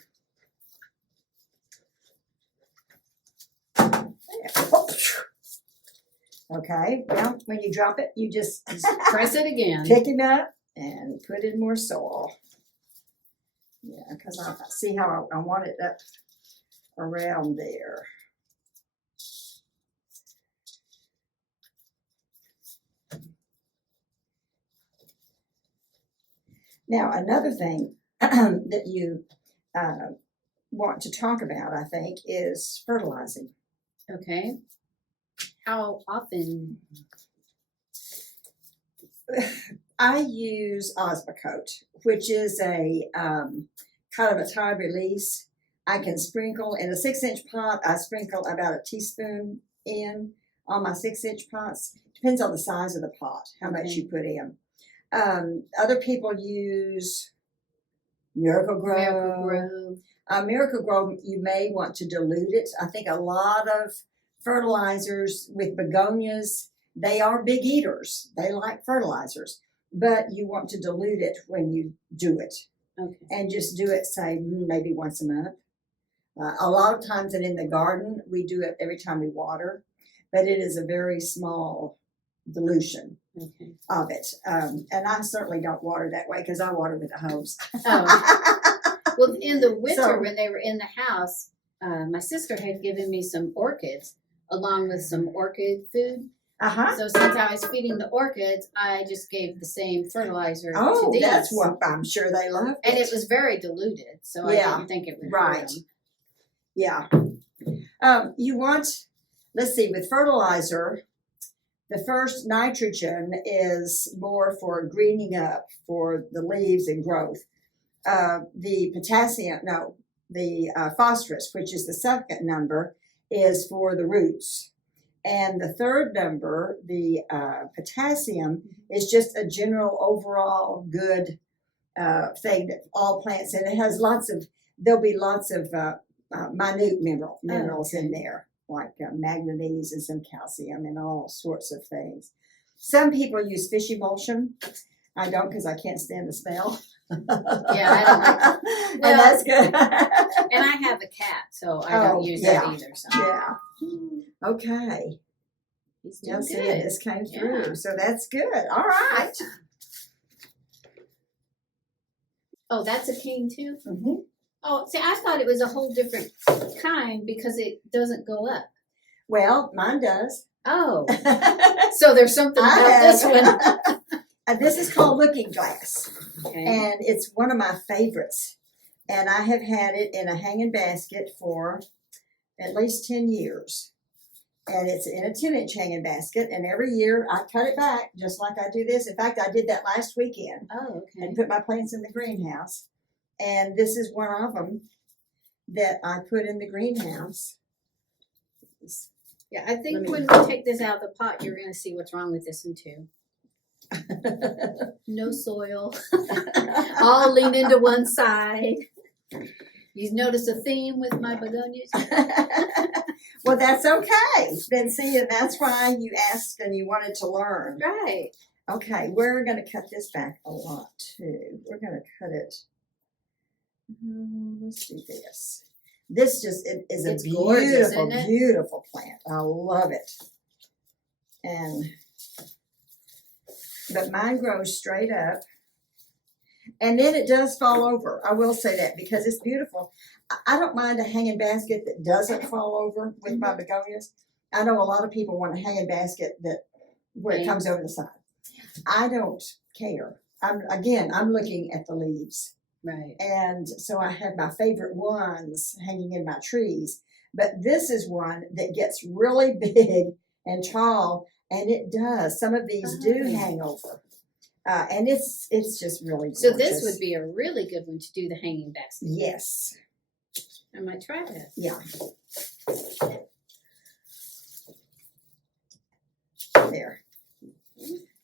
Okay, well, when you drop it, you just Press it again. pick it up and put in more soil. Yeah, because I see how I want it up around there. Now, another thing that you want to talk about, I think, is fertilizing. Okay. How often? I use Osmocote, which is a kind of a tide release. I can sprinkle in a 6-inch pot. I sprinkle about a teaspoon in on my 6-inch pots. Depends on the size of the pot, how much you put in. Other people use Miracle Grow. Miracle Grow, you may want to dilute it. I think a lot of fertilizers with begonias, they are big eaters. They like fertilizers, but you want to dilute it when you do it. Okay. And just do it, say, maybe once a month. A lot of times, and in the garden, we do it every time we water, but it is a very small dilution of it. And I certainly don't water that way because I water with a hose. Well, in the winter, So- when they were in the house, my sister had given me some orchids along with some orchid food. So since I was feeding the orchids, I just gave the same fertilizer to these. That's what I'm sure they love. And it was very diluted, so I didn't think it would hurt them. Yeah. You want, let's see, with fertilizer, the first nitrogen is more for greening up for the leaves and growth. The potassium, no, the phosphorus, which is the second number, is for the roots. And the third number, the potassium, is just a general overall good thing that all plants, and it has there'll be lots of minute minerals in there, like manganese and some calcium and all sorts of things. Some people use fish emulsion. I don't because I can't stand the smell. Yeah, I don't like it. And Well, that's good. And I have a cat, so I don't use that either. So. Yeah. Okay. He's doing You'll see good. this came through. Yeah. So that's good. All right. Oh, that's a cane too? Mm-hmm. Oh, see, I thought it was a whole different kind because it doesn't go up. Well, mine does. Oh, so there's something about this one. This is called Looking Glass, Okay. and it's one of my favorites. And I have had it in a hanging basket for at least 10 years. And it's in a 10-inch hanging basket, and every year I cut it back just like I do this. In fact, I did that last weekend Oh, okay. and put my plants in the greenhouse. And this is one of them that I put in the greenhouse. Yeah, I think Let me- when we take this out of the pot, you're going to see what's wrong with this one too. No soil. All lean into one side. You notice a theme with my begonias? Well, that's okay. Then see, that's why you asked and you wanted to learn. Right. Okay, we're going to cut this back a lot too. We're going to cut it. Let's do this. This just is a It's gorgeous, beautiful, isn't it? beautiful plant. I love it. But mine grows straight up. And then it does fall over. I will say that because it's beautiful. I don't mind a hanging basket that doesn't fall over with my begonias. I know a lot of people want a hanging basket where it comes over the side. I don't care. I'm looking at the leaves. Right. And so I have my favorite ones hanging in my trees. But this is one that gets really big and tall, and it does. Some of these do hang over. And it's just really gorgeous. So this would be a really good one to do the hanging basket. Yes. I might try that. Yeah. There.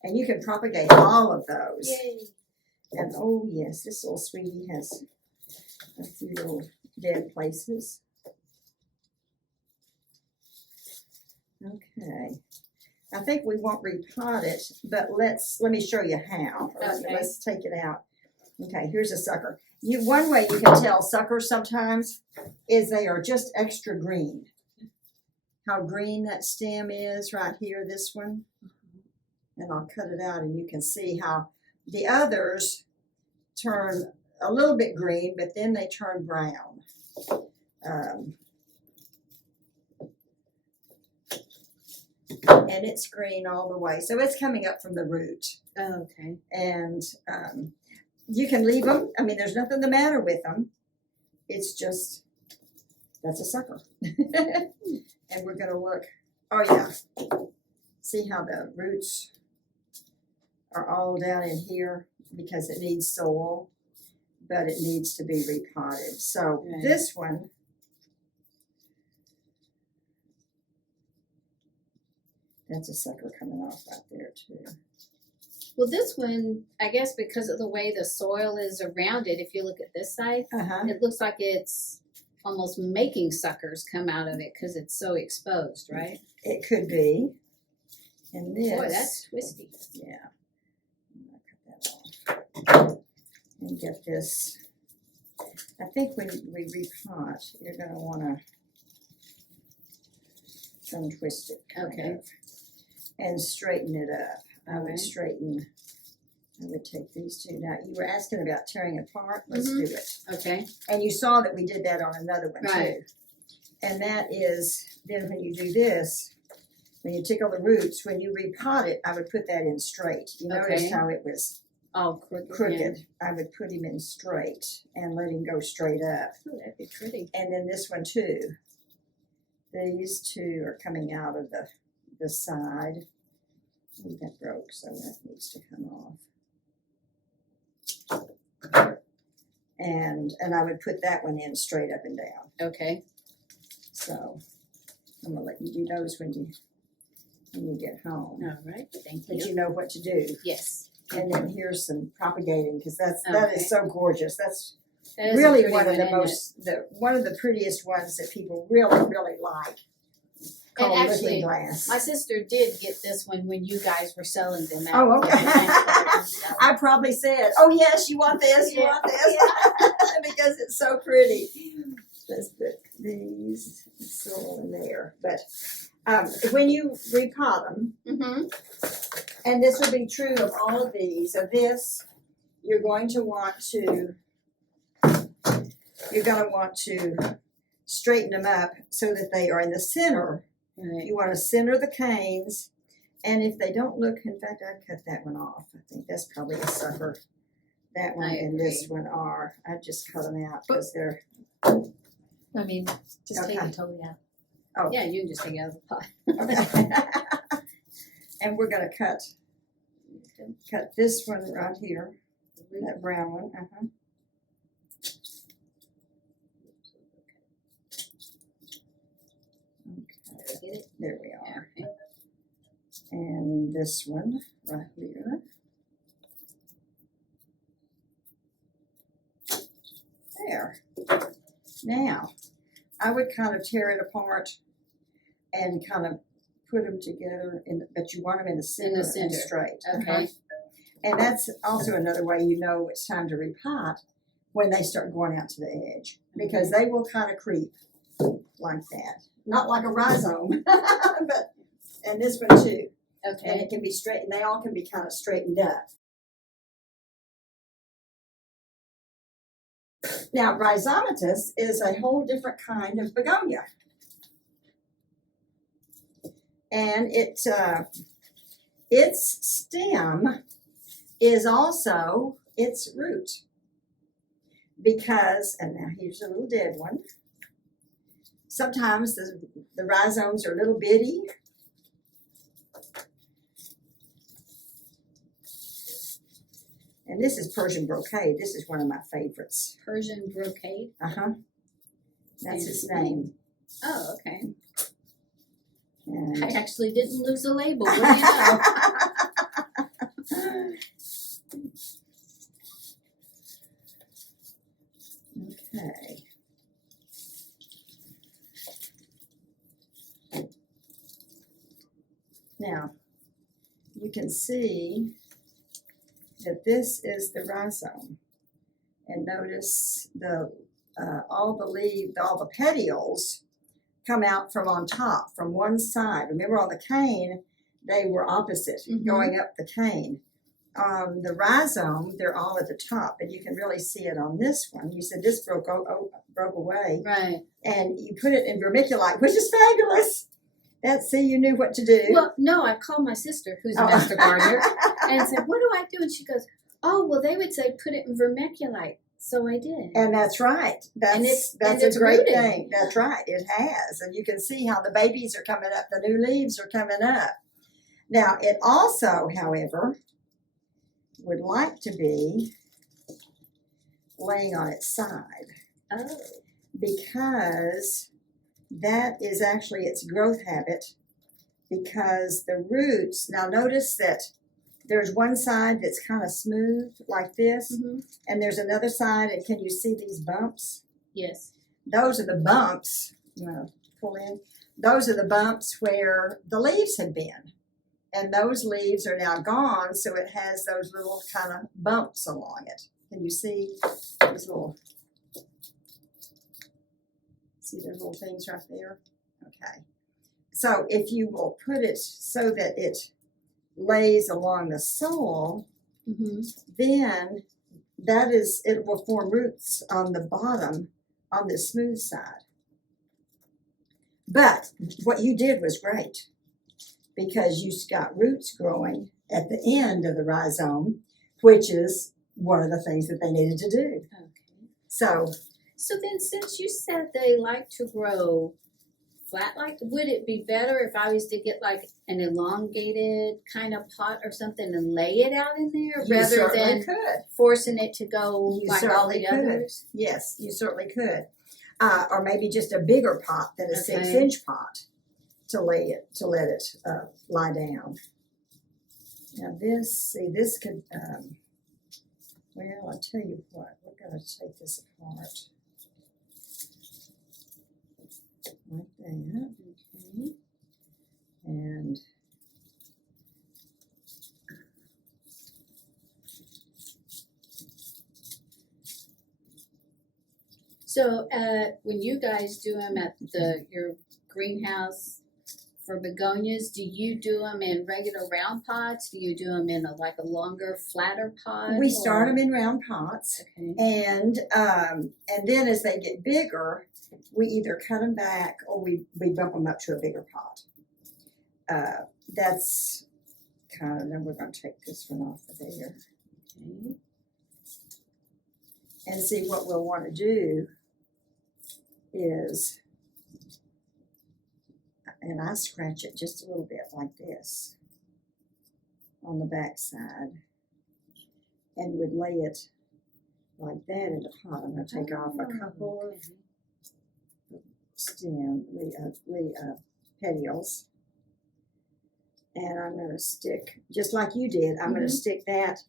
And you can propagate all of those. Yay. And oh yes, this little sweetie has a few little dead places. Okay. I think we won't repot it, but let me show you how. Okay. Let's take it out. Okay, here's a sucker. One way you can tell suckers sometimes is they are just extra green. How green that stem is right here, this one. And I'll cut it out and you can see how the others turn a little bit green, but then they turn brown. And it's green all the way. So it's coming up from the root. Oh, okay. And you can leave them. I mean, there's nothing the matter with them. It's just, that's a sucker. And we're going to look, oh yeah. See how the roots are all down in here because it needs soil, but it needs to be repotted. So this one, That's a sucker coming off right there too. Well, this one, I guess because of the way the soil is around it, if you look at this side, it looks like it's almost making suckers come out of it because it's so exposed, right? It could be. And this. Boy, that's twisty. Yeah. I'm gonna cut that off. And get this. I think when we repot, you're going to want to untwist it. Kind of, and straighten it up. I would straighten. I would take these two. Now, you were asking about tearing apart. Let's do it. Okay. And you saw that we did that on another one too. And that is, then when you do this, when you tickle the roots, when you repot it, I would put that in straight. You noticed how it was crooked. I would put him in straight and let him go straight up. Oh, that'd be pretty. And then this one too. These two are coming out of the side. Ooh, that broke, so that needs to come off. And I would put that one in straight up and down. Okay. So I'm gonna let you do those when you get home. All right. Thank you. But you know what to do. Yes. And then here's some propagating because that is so gorgeous. That's That is a really pretty one of the isn't it? one of the prettiest ones that people really like. And Called actually, looking glass. my sister did get this one when you guys were selling them. Oh, okay. I probably said, "Oh yes, you want this? You want this?" Because it's so pretty. Let's put these still in there. But when you repot them, and this will be true of all of these. Of this, you're going to want to straighten them up so that they are in the center. Right. You want to center the canes, and if they don't look, in fact, I cut that one off. I think that's probably a sucker. That one and this one are. I just cut them out because they're. I mean, just take it totally out. Oh, Yeah, you can just take it out of the pot. Okay. And we're gonna cut this one right here, that brown one. Okay, there we are. And this one right here. There. Now, I would kind of tear it apart and kind of put them together, but you want them in the center, and straight. Okay. And that's also another way you know it's time to repot when they start going out to the edge, because they will kind of creep like that. Not like a rhizome, but and this one too. Okay. And it can be straight, and they all can be kind of straightened up. Now, rhizomatous is a whole different kind of begonia. And its stem is also its root. Because, and now here's a little dead one. Sometimes the rhizomes are little bitty. And this is Persian brocade. This is one of my favorites. Persian brocade? That's its name. Oh, okay. And I actually didn't lose the label. What do you know? Okay. Now, you can see that this is the rhizome. And notice all the petioles come out from on top, from one side. Remember on the cane, they were opposite, going up the cane. The rhizome, they're all at the top, and you can really see it on this one. You said this broke away. Right. And you put it in vermiculite, which is fabulous. See, you knew what to do. Well, no, I called my sister, who's a master gardener, and said, "What do I do?" And she goes, "Oh, well, they would say put it in vermiculite." So I did. And that's right. That's a great thing. That's right. It has. And you can see how the babies are coming up. The new leaves are coming up. Now, it also, however, would like to be laying on its side. Oh. Because that is actually its growth habit because the roots, now notice that there's one side that's kind of smooth like this, and there's another side, and can you see these bumps? Yes. Those are the bumps, pull in, those are the bumps where the leaves had been. And those leaves are now gone, so it has those little kind of bumps along it. Can you see those little, see those little things right there? Okay. So if you will put it so that it lays along the soil, then that is, it will form roots on the bottom on the smooth side. But what you did was great, because you got roots growing at the end of the rhizome, which is one of the things that they needed to do. Okay. So then, since you said they like to grow flat, like, would it be better if I was to get like an elongated kind of pot or something and lay it out in there you rather certainly than could. forcing it to go You like all certainly the could. others? Yes, you certainly could. Or maybe just a bigger pot than a 6-inch pot to let it lie down. Now this could, well, I'll tell you what, we're going to take this apart like that. Okay. And so when you guys do them at your greenhouse for begonias, do you do them in regular round pots? Do you do them in a longer, flatter pot? we start them in round pots. Okay. And then as they get bigger, we either cut them back or we bump them up to a bigger pot. That's kind of, then we're going to take this one off of there. Okay. And see, what we'll want to do is, and I scratch it just a little bit like this on the back side, and would lay it like that in the pot. I'm going to take off a couple of petioles, and I'm going to stick, just like you did, I'm going to stick that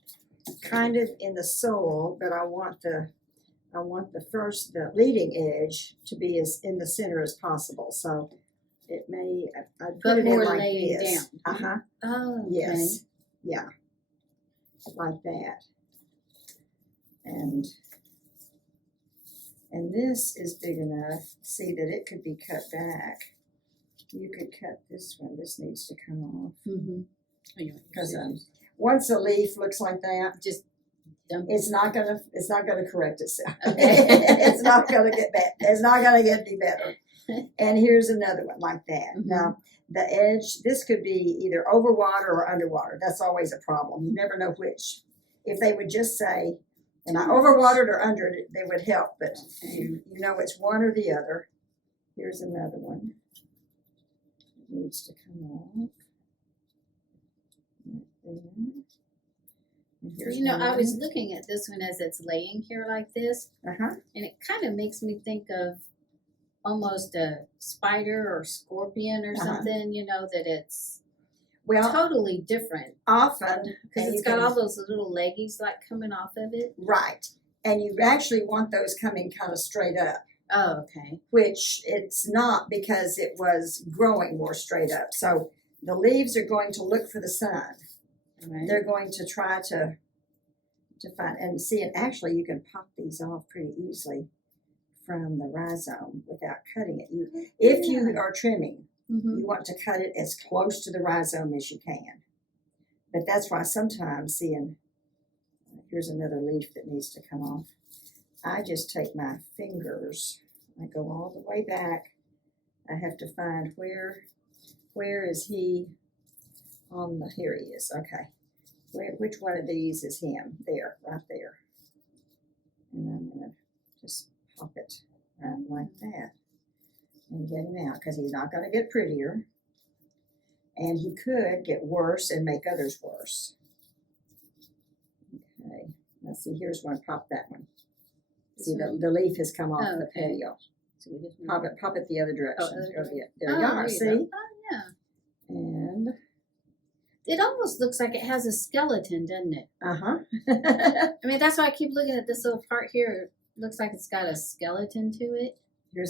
kind of in the soil, but I want the leading edge to be as in the center as possible. So it may, I put it in like this. Down. Oh, okay. Yes. Yeah. Like that. And this is big enough, see, that it could be cut back. You could cut this one. This needs to come off. Because once a leaf looks like that, just dump it's not gonna correct itself. Okay. It's not gonna get better. It's not gonna get any better. And here's another one like that. Now the edge, this could be either over water or underwater. That's always a problem. You never know which. If they would just say, am I overwatered or under it, they would help. But you know it's one or the other. Here's another one. It needs to come off. I was looking at this one as it's laying here like this, and it kind of makes me think of almost a spider or scorpion or something, that it's totally different. Often, because it's got all those little leggies coming off of it. Right. And you actually want those coming kind of straight up. Oh, okay. Which it's not, because it was growing more straight up. So the leaves are going to look for the sun. Right. They're going to try to find, and see, and actually you can pop these off pretty easily from the rhizome without cutting it. If you are trimming, you want to cut it as close to the rhizome as you can. But that's why sometimes, here's another leaf that needs to come off. I just take my fingers, I go all the way back. I have to find where is he on the, here he is, okay. Which one of these is him? There, right there. And I'm going to just pop it right like that and get him out, because he's not going to get prettier. And he could get worse and make others worse. Okay, let's see, here's one, pop that one. See, the leaf has come off the petiole. So we just pop it the other direction. Oh, there you are, see? Oh, yeah. And It almost looks like it has a skeleton, doesn't it? Uh-huh. I mean, that's why I keep looking at this little part here. It looks like it's got a skeleton to it. Here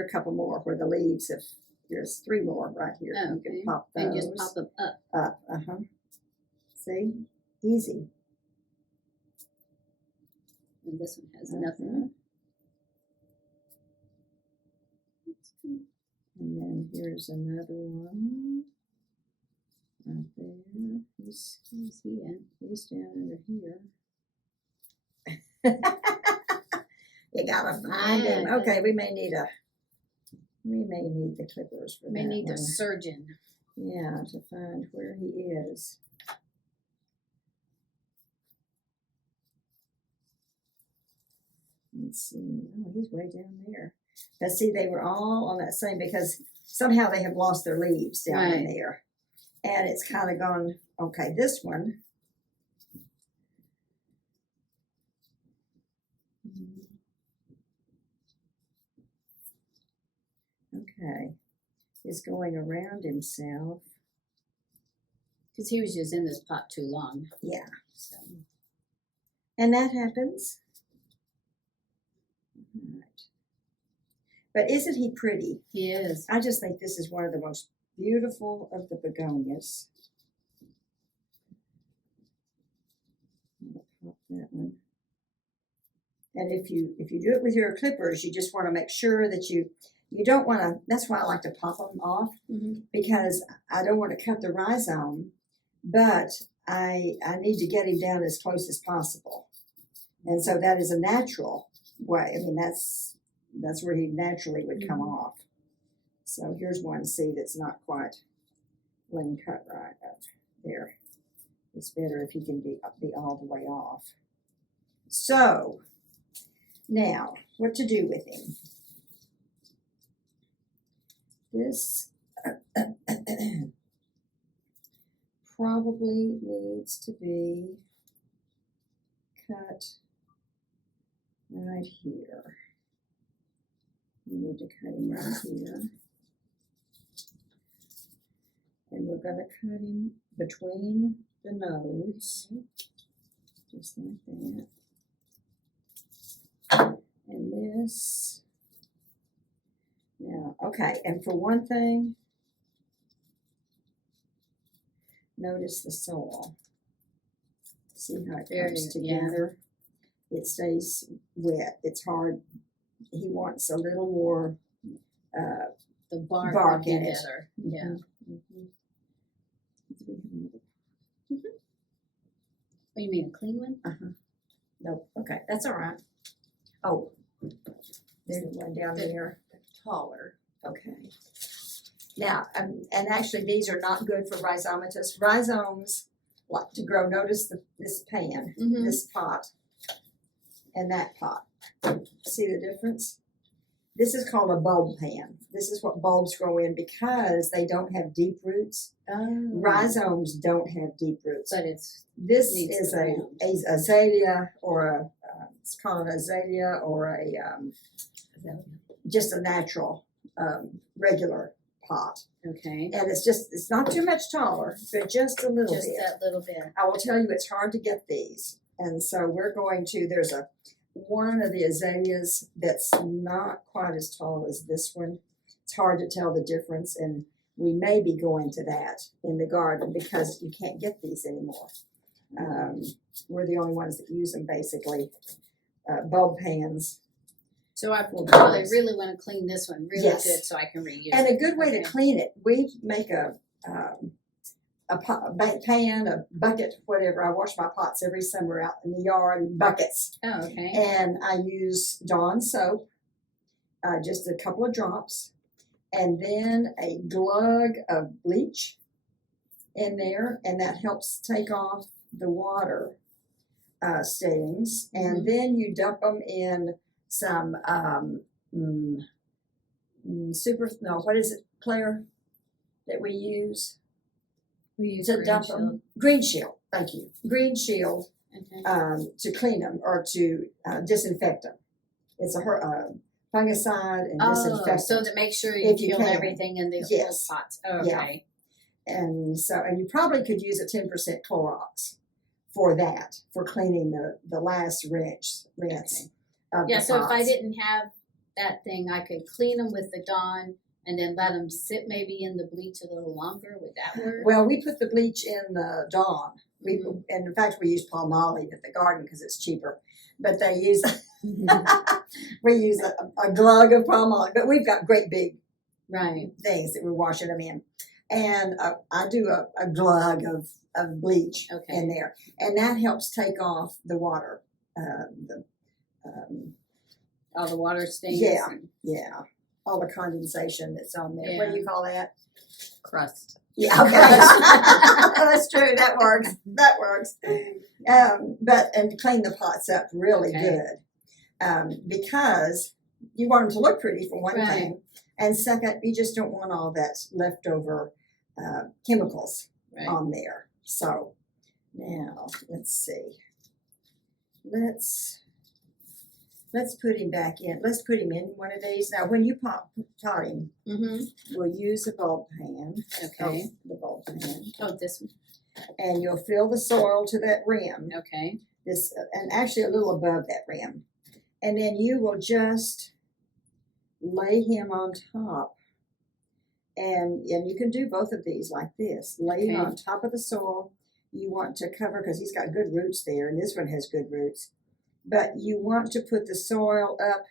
are a couple more where the leaves have, here's 3 more right here. Oh, You can okay. pop those And just pop them up. up. Uh-huh. See? Easy. And this one has Uh-huh. nothing. And then here's another one. Right there. He's down under here. You gotta find him. Yeah, Okay, we may need the clippers for May that need one. the surgeon. Yeah, to find where he is. Let's see. Oh, he's way down there. But see, they were all on that same because somehow they have lost their leaves down in Right. there. And it's kind of gone, okay, this one. Okay. Is going around himself. Because he was just in this pot too long. Yeah. So. And that happens. Right. But isn't he pretty? He is. I just think this is one of the most beautiful of the begonias. I'll pop that one. And if you do it with your clippers, you just want to make sure that you don't want to, that's why I like to pop them off, because I don't want to cut the rhizome, but I need to get him down as close as possible. And so that is a natural way. I mean, that's where he naturally would come off. So here's one, see, that's not quite clean cut right up there. It's better if he can be all the way off. So now, what to do with him? This probably needs to be cut right here. We need to cut him right here. And we're going to cut him between the nodes, just like that. And this. Now, okay, and for one thing, notice the soil. See how it comes together? It stays wet. It's hard. He wants a little more The bark bark would be in it. better. Yeah. Oh, you mean a clean one? Nope. Okay, that's all right. Oh, there's one down there. Taller. Okay. Now, and actually, these are not good for rhizomatous. Rhizomes like to grow. Notice this pan, this pot, and that pot. See the difference? This is called a bulb pan. This is what bulbs grow in because they don't have deep roots. Oh. Rhizomes don't have deep roots. But it's This needs is the a round. azalea or a it's called an azalea or a just a natural regular pot, okay. and it's not too much taller, but just a little Just bit. that little bit. I will tell you, it's hard to get these, and so we're going to. There's one of the azaleas that's not quite as tall as this one. It's hard to tell the difference, and we may be going to that in the garden because you can't get these anymore. We're the only ones that use them, basically. Bulb pans. So I probably really want to clean this one really Yes. good so I can reuse And it. a good way to clean it, we make a pan, a bucket, whatever. I wash my pots every summer out in the yard in buckets. Oh, okay. And I use Dawn soap, just a couple of drops, and then a glug of bleach in there, and that helps take off the water stains. And then you dump them in some what is it, Claire, that we use? We use To dump them. Green Shield, thank you. Green Shield Okay. to clean them or to disinfect them. It's a fungicide and disinfectant. So to make sure If you you kill can. everything in the Yes. whole pots. Oh, okay. Yeah. And so, and you probably could use a 10% Clorox for that, for cleaning the last rinse of Yeah, the so if I pots. didn't have that thing, I could clean them with the Dawn and then let them sit maybe in the bleach a little longer. Would that work? Well, we put the bleach in the Dawn. And in fact, we use Palmolive at the garden because it's cheaper. But they use, we use a glug of Palmolive. But we've got great big Right. things that we're washing them in. And I do a glug of bleach in there. And that helps take off the water. All the water stains. Yeah. All the condensation that's on there. What do you call that? Crust. Yeah, okay. That's true. That works. That works. And clean the pots up really good. Because you want them to look pretty for one thing. And second, you just don't want all that leftover chemicals on there. So now let's see. Let's put him back in. Let's put him in one of these. Now, when you pot him, we'll use a bulb pan. Okay. The bulb pan. Oh, this one. And you'll fill the soil to that rim. Okay. This, and actually a little above that rim. And then you will just lay him on top. And you can do both of these like this. Lay him on top of the soil. You want to cover, because he's got good roots there, and this one has good roots. But you want to put the soil up.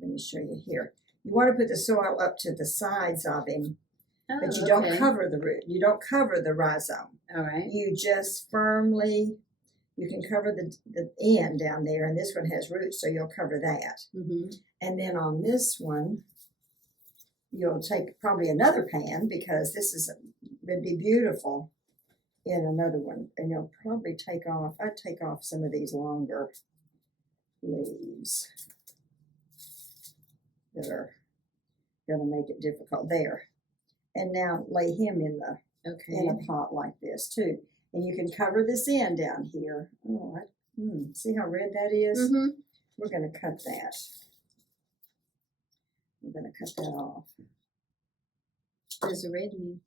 Let me show you here. You want to put the soil up to the sides of him, but you don't cover the root. You don't cover the rhizome. All right. You just firmly, you can cover the end down there, and this one has roots, so you'll cover that. And then on this one, you'll take probably another pan, because this would be beautiful in another one. And you'll probably I'd take off some of these longer leaves that are going to make it difficult there. And now lay him in a pot like this too. And you can cover this end down here. Oh, see how red that is? We're going to cut that. We're going to cut that off. What does the red mean?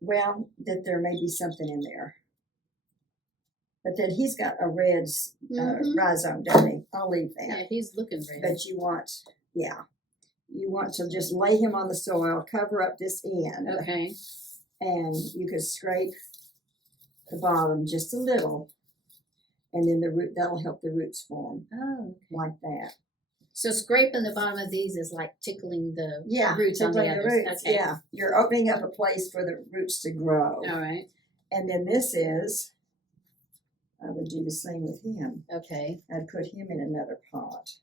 Well, that there may be something in there. But then he's got a red rhizome, doesn't he? I'll leave that. Yeah, he's looking red. But you want to just lay him on the soil, cover up this end. Okay. And you could scrape the bottom just a little. And then that'll help the roots form. Oh, okay. Like that. So scraping the bottom of these is like tickling the roots on the tickling others. roots. Okay. Yeah, you're opening up a place for the roots to grow. All right. And then I would do the same with him. Okay. I'd put him in another pot.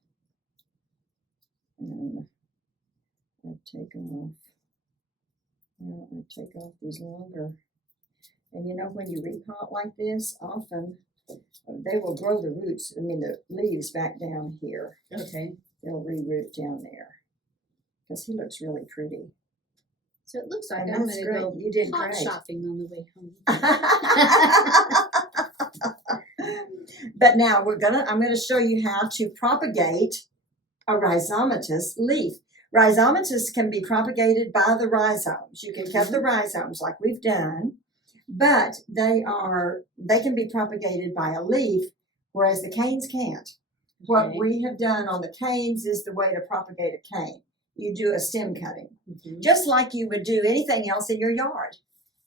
And I'd take off these longer. And when you repot like this, often they will grow the roots, the leaves back down here. Okay. They'll reroot down there. Because he looks really pretty. So it looks like And I'm that's going to go great. You did pot great. shopping on the way home. But now I'm gonna show you how to propagate a rhizomatous leaf. Rhizomatous can be propagated by the rhizomes. You can cut the rhizomes like we've done, but they can be propagated by a leaf, whereas the canes can't. What we have done on the canes is the way to propagate a cane. You do a stem cutting, just like you would do anything else in your yard.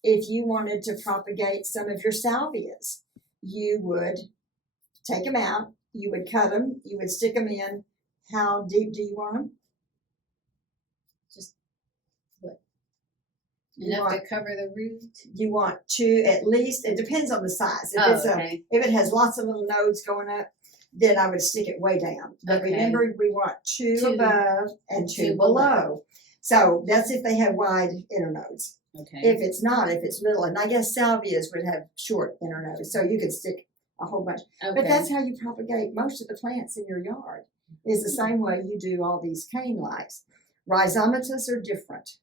If you wanted to propagate some of your salvias, you would take them out, you would cut them, you would stick them in. How deep do you want them? Just what? Enough to cover the root? You want to at least, it depends on the size. If it has lots of little nodes going up, then I would stick it way down. But remember, we want two above and two below. So that's if they have wide internodes. Okay. If it's not, if it's little, and I guess salvias would have short internodes, so you could stick a whole bunch. Okay. But that's how you propagate most of the plants in your yard, is the same way you do all these cane-likes. Rhizomatous are different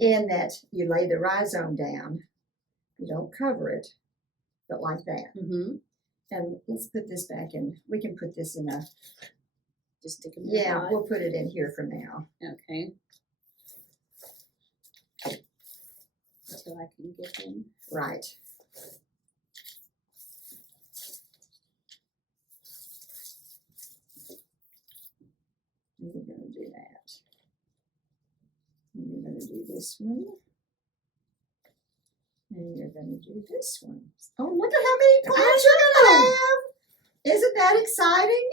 in that you lay the rhizome down, you don't cover it, but like that. And let's put this back in. We can put this in just stick them in the pot. We'll put it in here for now. Okay. so I can get in. Right. And we're going to do that. And you're going to do this one. And you're going to do this one. Oh, look at how many plants you're going to have. Isn't that exciting?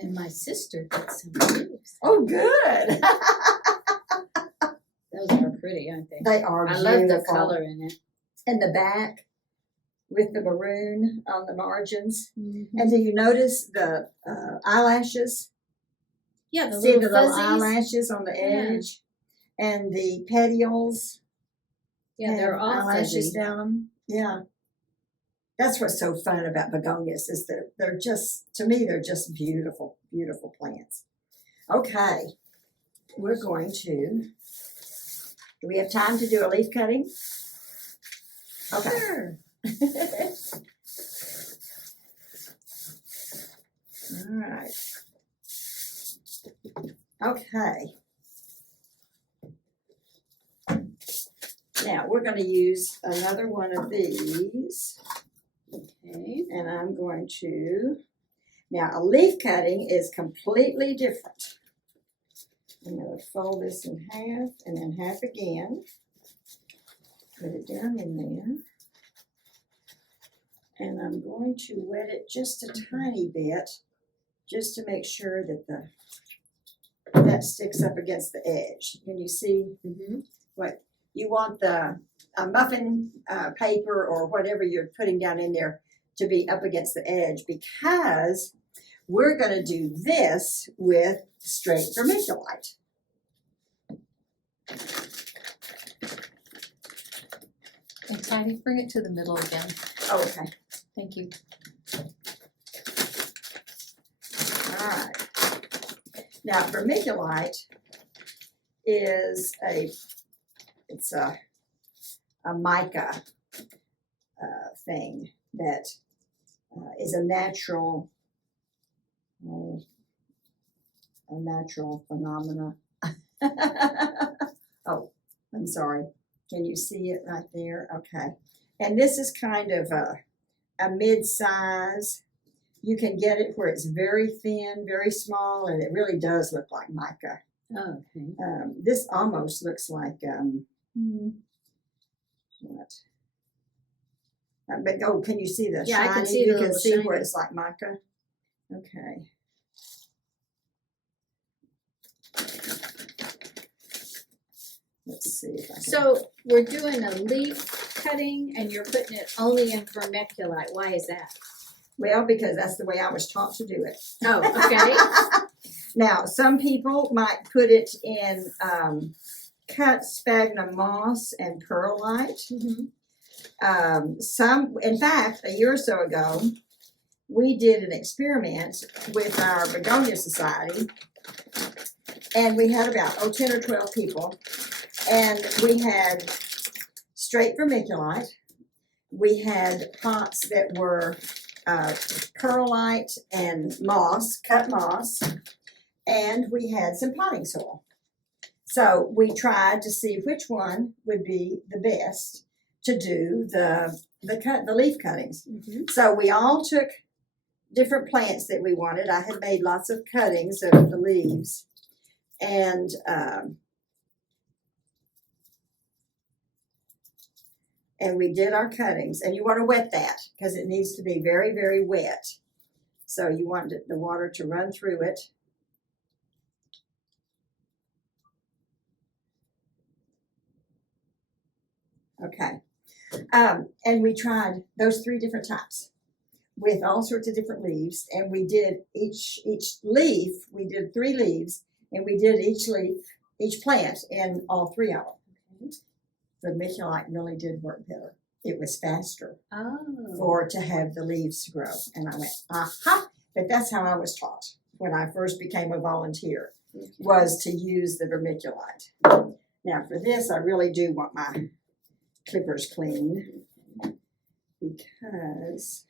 And my sister did some leaves. Oh, good. Those are pretty, aren't they? They are I beautiful. love the color in it. In the back with the maroon on the margins. Mm-hmm. And do you notice the eyelashes? Yeah, the See little the little fuzzies. eyelashes on the Yeah. edge? And the petioles. Yeah, they're have all eyelashes fuzzy. down them. Yeah. That's what's so fun about begonias is that they're just, to me, they're just beautiful, beautiful plants. Okay. We're going to, do we have time to do a leaf cutting? Okay. Sure. All right. Okay. Now we're going to use another one of these. Okay. And I'm going to, now a leaf cutting is completely different. I'm going to fold this in half and then half again. Put it down in there. And I'm going to wet it just a tiny bit, just to make sure that that sticks up against the edge. Can you see what you want the muffin paper or whatever you're putting down in there to be up against the edge, because we're going to do this with straight vermiculite. And Taddie, bring it to the middle again. Oh, okay. Thank you. All right. Now, vermiculite is it's a mica thing that is a natural phenomena. Oh, I'm sorry. Can you see it right there? Okay. And this is kind of a mid-size. You can get it where it's very thin, very small, and it really does look like mica. Oh, okay. This almost looks like what? But oh, can you see the Yeah, shiny? I can see the You can little see where shiny. it's like mica. Okay. Let's see if I can. So we're doing a leaf cutting and you're putting it only in vermiculite. Why is that? Well, because that's the way I was taught to do it. Oh, okay. Now, some people might put it in cut sphagnum moss and perlite. In fact, a year or so ago, we did an experiment with our Begonia Society, and we had about 10 or 12 people, and we had straight vermiculite. We had pots that were perlite and moss, cut moss, and we had some potting soil. So we tried to see which one would be the best to do the leaf cuttings. So we all took different plants that we wanted. I had made lots of cuttings of the leaves, and we did our cuttings. And you want to wet that because it needs to be very, very wet. So you want the water to run through it. Okay. And we tried those 3 different types with all sorts of different leaves. And we did each leaf, we did 3 leaves, and we did each plant in all 3 of them. Vermiculite really did work better. It was faster to have the leaves grow. And I went, aha! But that's how I was taught when I first became a volunteer, was to use the vermiculite. Now for this, I really do want my clippers clean, because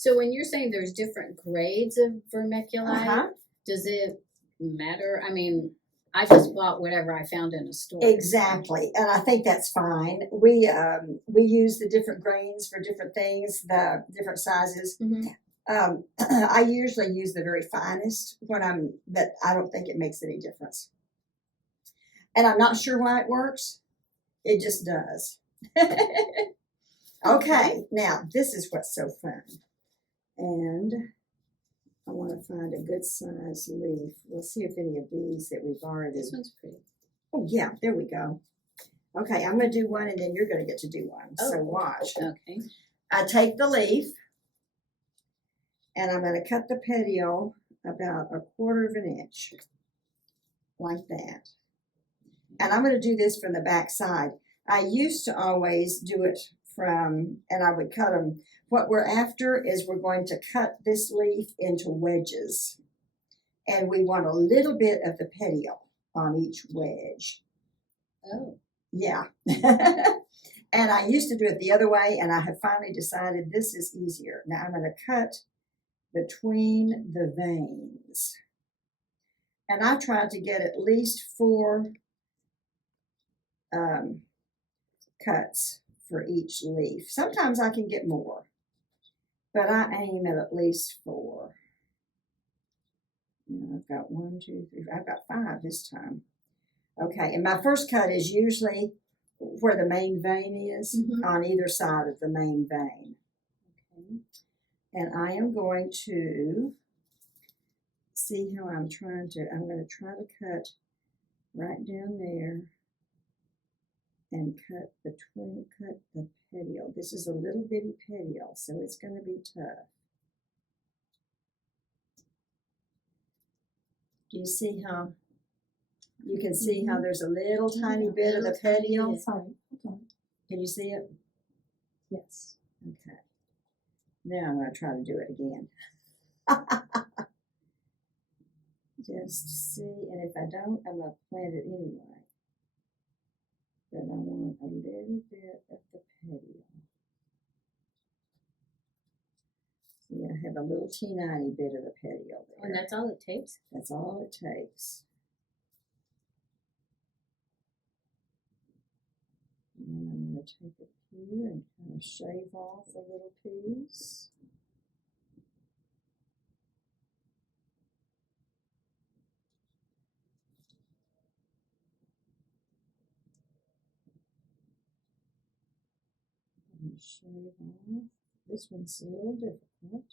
So when you're saying there's different grades of vermiculite, Uh-huh. does it matter? I mean, I just bought whatever I found in a store. Exactly, and I think that's fine. We use the different grains for different things, the different sizes. I usually use the very finest but I don't think it makes any difference. And I'm not sure why it works. It just does. Okay, now this is what's so fun. And I want to find a good size leaf. We'll see if any of these that we've already. This one's pretty. Oh yeah, there we go. Okay, I'm going to do one and then you're going to get to do one. Oh, So watch. Okay. I take the leaf and I'm going to cut the petiole about 1/4 of an inch, like that. And I'm going to do this from the back side. I used to always do it from, and I would cut them. What we're after is we're going to cut this leaf into wedges. And we want a little bit of the petiole on each wedge. Oh. Yeah. And I used to do it the other way, and I have finally decided this is easier. Now I'm going to cut between the veins. And I tried to get at least 4 cuts for each leaf. Sometimes I can get more, but I aim at least 4. I've got 1, 2, 3, I've got 5 this time. Okay, and my first cut is usually where the main vein is, on either side of the main vein. Okay. And I am going to see how I'm going to try to cut right down there and cut the petiole. This is a little bitty petiole, so it's going to be tough. Do you see how, you can see how there's a little tiny bit of the petiole? Sorry. Can you see it? Yes. Okay. Now I'm going to try to do it again. Just see, and if I don't, I'm going to plant it anyway. But I want a little bit of the petiole. See, I have a little teeny bit of the petiole there. And that's all it takes? That's all it takes. And then I'm going to take it here and kind of shave off a little piece. And shave off. This one's a little difficult.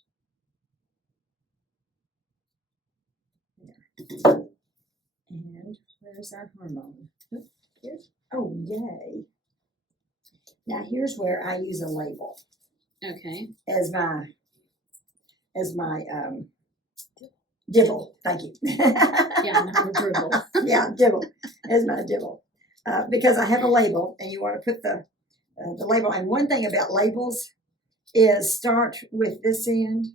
There. And where's our hormone? Here's, oh, yay. Now here's where I use a label. Okay. As my dibble. Thank you. Yeah, not a dribble. Yeah, dibble. As my dibble. Because I have a label and you want to put the label. And one thing about labels is start with this end.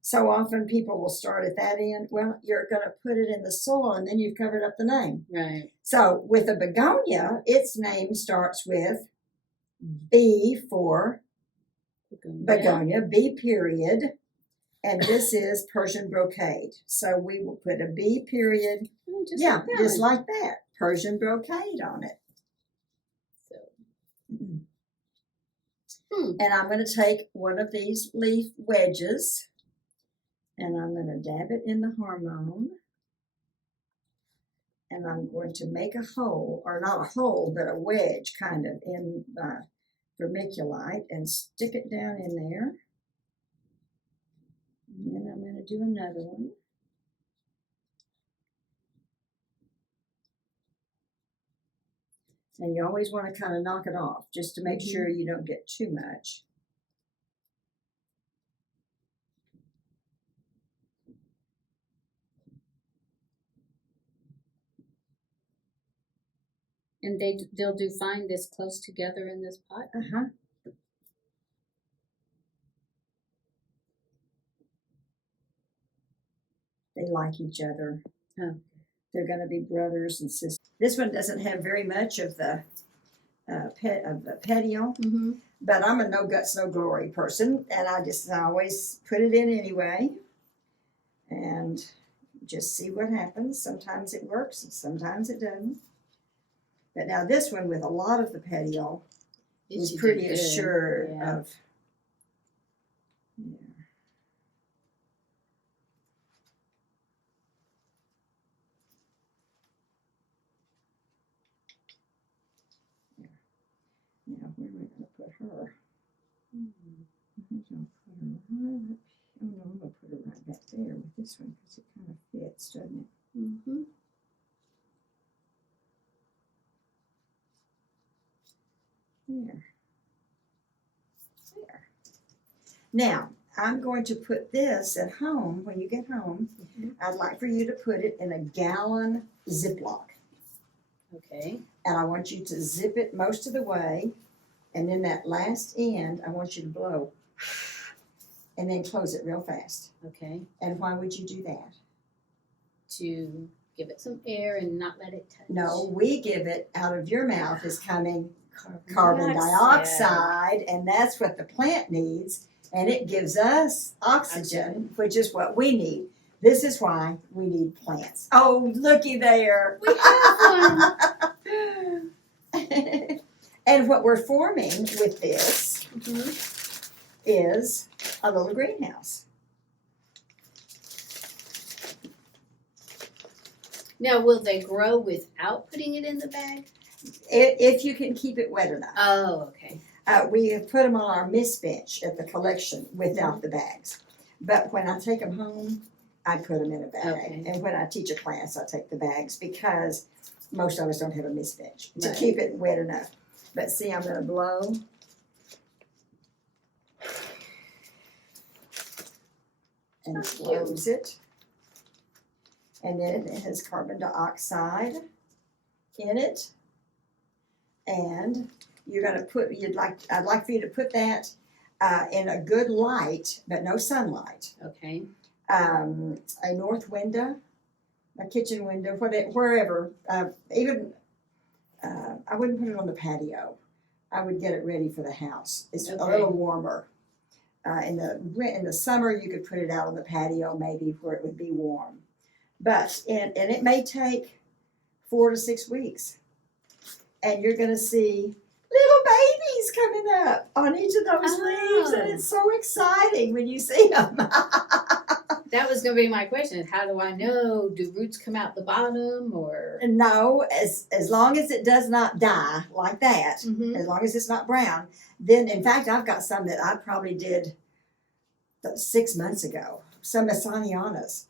So often people will start at that end. Well, you're going to put it in the soil and then you've covered up the name. Right. So with a begonia, its name starts with B for begonia, B period, and this is Persian brocade. So we will put a B period, Just yeah, like that just one. like that, Persian brocade on it. So. And I'm going to take one of these leaf wedges and I'm going to dab it in the hormone. And I'm going to make a hole, or not a hole, but a wedge kind of in my vermiculite and stick it down in there. And then I'm going to do another one. And you always want to kind of knock it off just to make sure you don't get too much. And they'll do fine this close together in this pot? They like each other. Oh. They're going to be brothers and sisters. This one doesn't have very much of the petiole, But I'm a no guts, no glory person, and I always put it in anyway, and just see what happens. Sometimes it works, and sometimes it doesn't. But now this one with a lot of the petiole, It was should be pretty good. assured Yeah. of. Yeah. Now, where am I going to put her? Hmm. I think I'll put her right up. Oh no, I'm going to put her right back there with this one because it kind of fits, doesn't it? Mm-hmm. There. There. Now, I'm going to put this at home. When you get home, I'd like for you to put it in a gallon Ziploc. Okay. And I want you to zip it most of the way. And then that last end, I want you to blow. And then close it real fast. Okay. And why would you do that? To give it some air and not let it touch. No, we give it out of your mouth is coming Carbon carbon dioxide, and that's what the plant needs, and it gives us oxygen, which is what we need. This is why we need plants. Oh, looky there. We have one. And what we're forming with this Mhm. is a little greenhouse. Now, will they grow without putting it in the bag? If you can keep it wet enough. Oh, okay. We have put them on our mist bench at the collection without the bags. But when I take them home, I put them in a bag. Okay. And when I teach a class, I take the bags because most of us don't have a mist bench to Right. keep it wet enough. But see, I'm going to blow. And close it. And then it has carbon dioxide in it. And you're going to put, I'd like for you to put that in a good light, but no sunlight. Okay. A north window, a kitchen window, wherever. Even, I wouldn't put it on the patio. I would get it ready for the house. It's a Okay. little warmer. In the summer, you could put it out on the patio maybe where it would be warm. But, and it may take 4 to 6 weeks. And you're going to see little babies coming up on each of those leaves. And it's so exciting when you see them. That was going to be my question. How do I know? Do roots come out the bottom or? No, as long as it does not die like that, Mhm. as long as it's not brown, then in fact I've got some that I probably did 6 months ago, some Masanianas,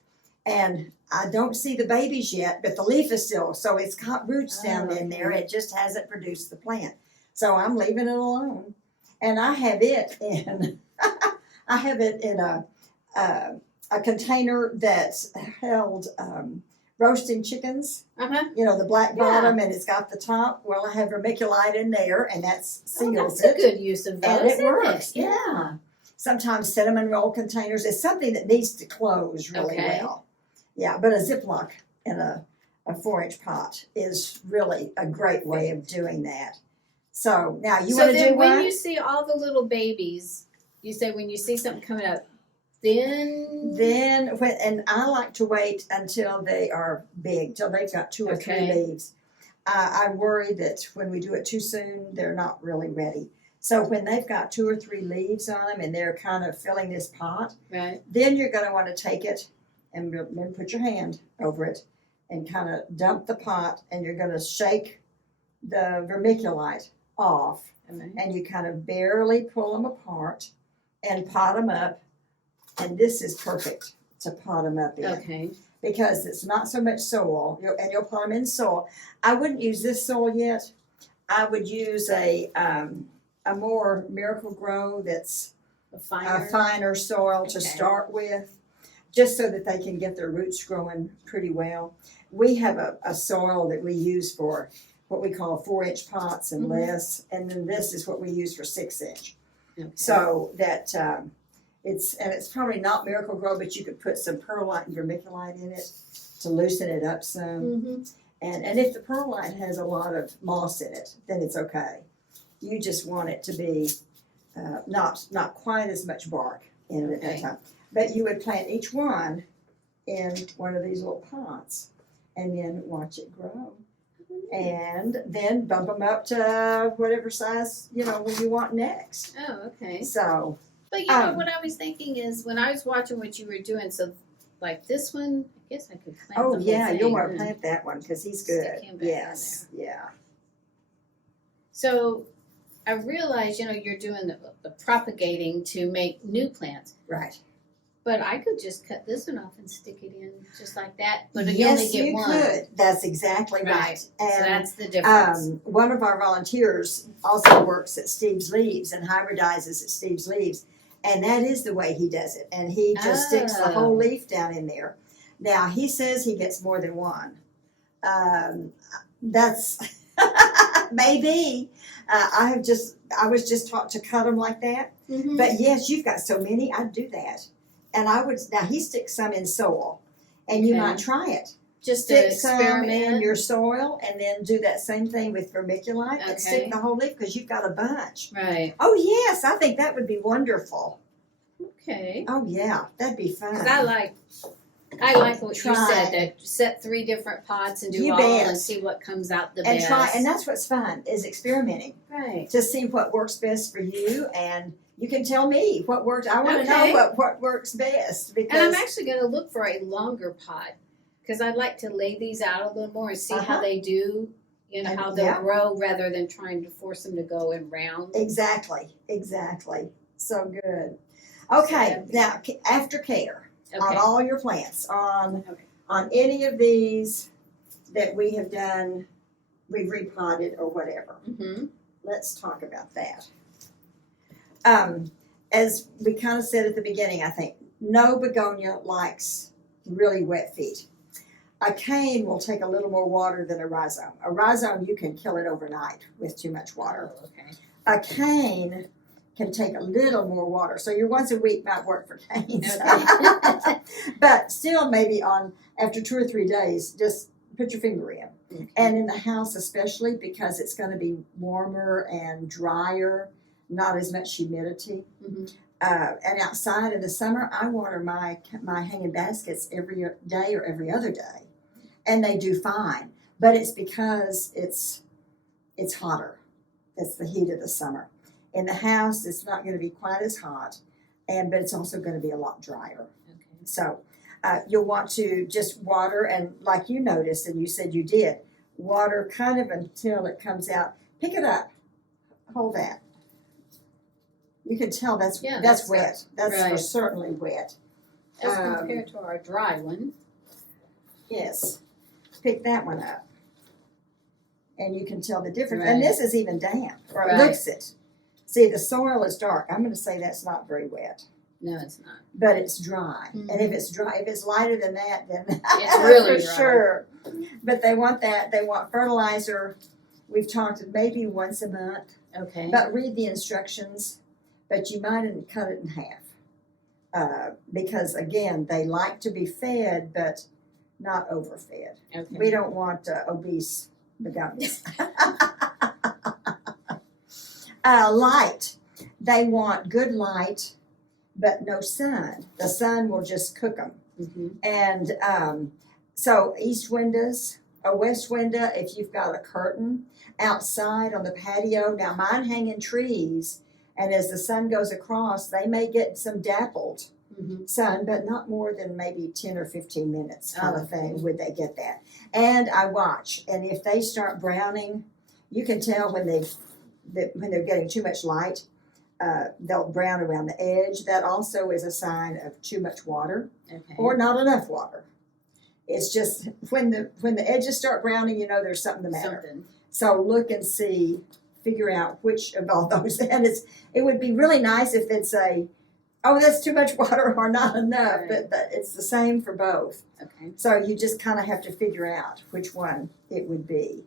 and I don't see the babies yet, but the leaf is still, so it's got roots down in there. It just hasn't produced the plant, so I'm leaving it alone, and I have it in I have it in a container that's held roasting chickens. Uh-huh. You know, the black Yeah. bottom, and it's got the top. Well, I have vermiculite in there, and that's Oh, seals that's a it. good use of those. And it isn't works, It? yeah. Sometimes cinnamon roll containers is something that needs to close really Okay. well. Yeah, but a Ziploc in a 4-inch pot is really a great way of doing that. So now you So want to then do when what? you see all the little babies, you say when you see something coming up, then And I like to wait until they are big, till they've got 2 or 3 Okay. leaves. I worry that when we do it too soon, they're not really ready. So when they've got 2 or 3 leaves on them and they're kind of filling this pot, right. then you're going to want to take it and then put your hand over it and kind of dump the pot, and you're going to shake the vermiculite off, Okay. and you kind of barely pull them apart and pot them up. And this is perfect to pot them up in. Okay. Because it's not so much soil, and you'll put them in soil. I wouldn't use this soil yet. I would use a more Miracle Grow that's A a finer. finer soil to Okay. start with, just so that they can get their roots growing pretty well. We have a soil that we use for what we call 4-inch pots and Mhm. less, and then this is what we use for 6-inch. Okay. So that it's probably not Miracle Grow, but you could put some perlite and vermiculite in it to loosen it up some. Mhm. And if the perlite has a lot of moss in it, then it's okay. You just want it to be not quite as much bark in it at Okay. that time. But you would plant each one in one of these little pots and then watch it grow. And then bump them up to whatever size, you want next. Oh, okay. So, But you know what I was thinking is when I was watching what you were doing, so like this one, I guess I could plant the whole thing. you'll want to and- plant that one because he's Stick good. him back in Yes, yeah. So I realize, you're doing the propagating to make new plants, Right. but I could just cut this one off and stick it in just like that. But you Yes, only get you one. could. That's exactly right. Right. So And that's the difference. one of our volunteers also works at Steve's Leaves and hybridizes at Steve's Leaves. And that is the way he does it. And he just sticks the whole Oh. leaf down in there. Now, he says he gets more than one. That's maybe. I was just taught to cut them like that. Mhm. But yes, you've got so many, I'd do that. And now he sticks some in soil. And you Okay. might try it. Just to Stick some in experiment. your soil and then do that same thing with vermiculite and Okay. stick the whole leaf because you've got a bunch. Right. Oh yes, I think that would be wonderful. Okay. Oh yeah, that'd be fun. Because I like what you Try. said, that set 3 different pots and do You all bet. and see what comes out the and best. try, and that's what's fun is experimenting right. to see what works best for you, and you can tell me what works. I want to Okay. know what works best because And I'm actually going to look for a longer pot because I'd like to lay these out a little more and see how they do, And- how they'll yeah. grow rather than trying to force them to go in round. exactly. So good. Okay, now aftercare on Okay. all your plants Okay. on any of these that we have done, we've repotted or whatever. Mm-hmm. Let's talk about that. As we kind of said at the beginning, I think no begonia likes really wet feet. A cane will take a little more water than a rhizome. A rhizome, you can kill it overnight with too much water. Oh, okay. A cane can take a little more water. So your once a week might work for canes. Okay. But still maybe after 2 or 3 days, just put your finger in. Okay. And in the house especially because it's going to be warmer and drier, not as much humidity. Mhm. And outside in the summer, I water my hanging baskets every day or every other day. And they do fine. But it's because it's hotter. It's the heat of the summer. In the house, it's not going to be quite as hot, but it's also going to be a lot drier. Okay. So you'll want to just water, and like you noticed, and you said you did, water kind of until it comes out. Pick it up. Hold that. You can tell that's wet. That's for right. certainly wet. As compared to our dry one. Yes. Pick that one up. And you can tell the difference. Right. And this is even damp, or it Right. looks it. See, the soil is dark. I'm going to say that's not very wet. No, it's not. But it's dry. Mhm. And if it's lighter than that, then It's really for dry. sure. But they want that. They want fertilizer. We've talked maybe once a month. Okay. But read the instructions. But you might cut it in half. Because again, they like to be fed, but not overfed. Okay. We don't want obese begonias. Light. They want good light, but no sun. The sun will just cook them. Mm-hmm. And so east windows, a west window, if you've got a curtain outside on the patio. Now mine hang in trees, and as the sun goes across, they may get some dappled Mm-hmm. sun, but not more than maybe 10 or 15 minutes kind Oh, of thing okay. would they get that. And I watch, and if they start browning, you can tell when they're getting too much light. They'll brown around the edge. That also is a sign of too much water Okay. or not enough water. It's just when the edges start browning, you know there's something the matter. Something. So look and see, figure out which of all those. And it would be really nice if they'd say, oh, that's too much water or not enough. Right. But it's the same for both. Okay. So you just kind of have to figure out which one it would be.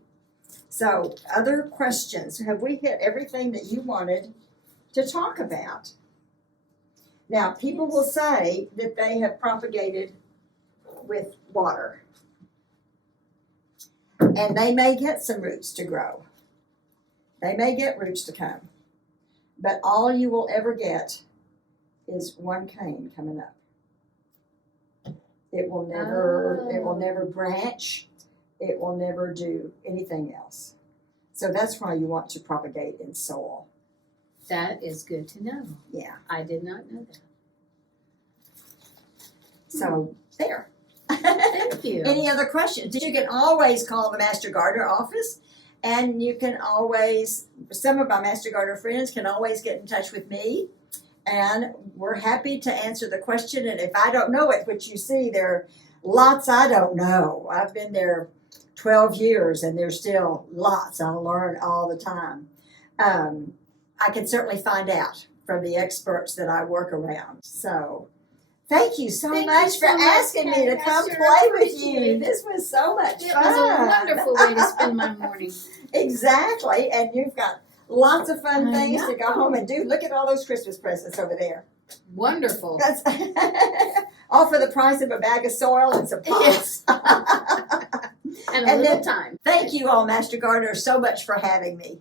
So other questions? Have we hit everything that you wanted to talk about? Now, people will say that they have propagated with water. And they may get some roots to grow. They may get roots to come. But all you will ever get is one cane coming up. It will never branch. It will never do anything else. So that's why you want to propagate in soil. That is good to know. Yeah. I did not know that. So there. Thank you. Any other questions? You can always call the Master Gardener office, and you can always, some of my Master Gardener friends can always get in touch with me, and we're happy to answer the question. And if I don't know it, which you see, there are lots I don't know. I've been there 12 years, and there's still lots I learn all the time. I can certainly find out from the experts that I work around. So thank you so much for asking me to come play with you. This was so much fun. It was a wonderful way to spend my morning. Exactly. And you've got lots of fun I things know. to go home and do. Look at all those Christmas presents over there. Wonderful. That's all for the price of a bag of soil and some pots. And a And little then- time. Thank you all, Master Gardener, so much for having me.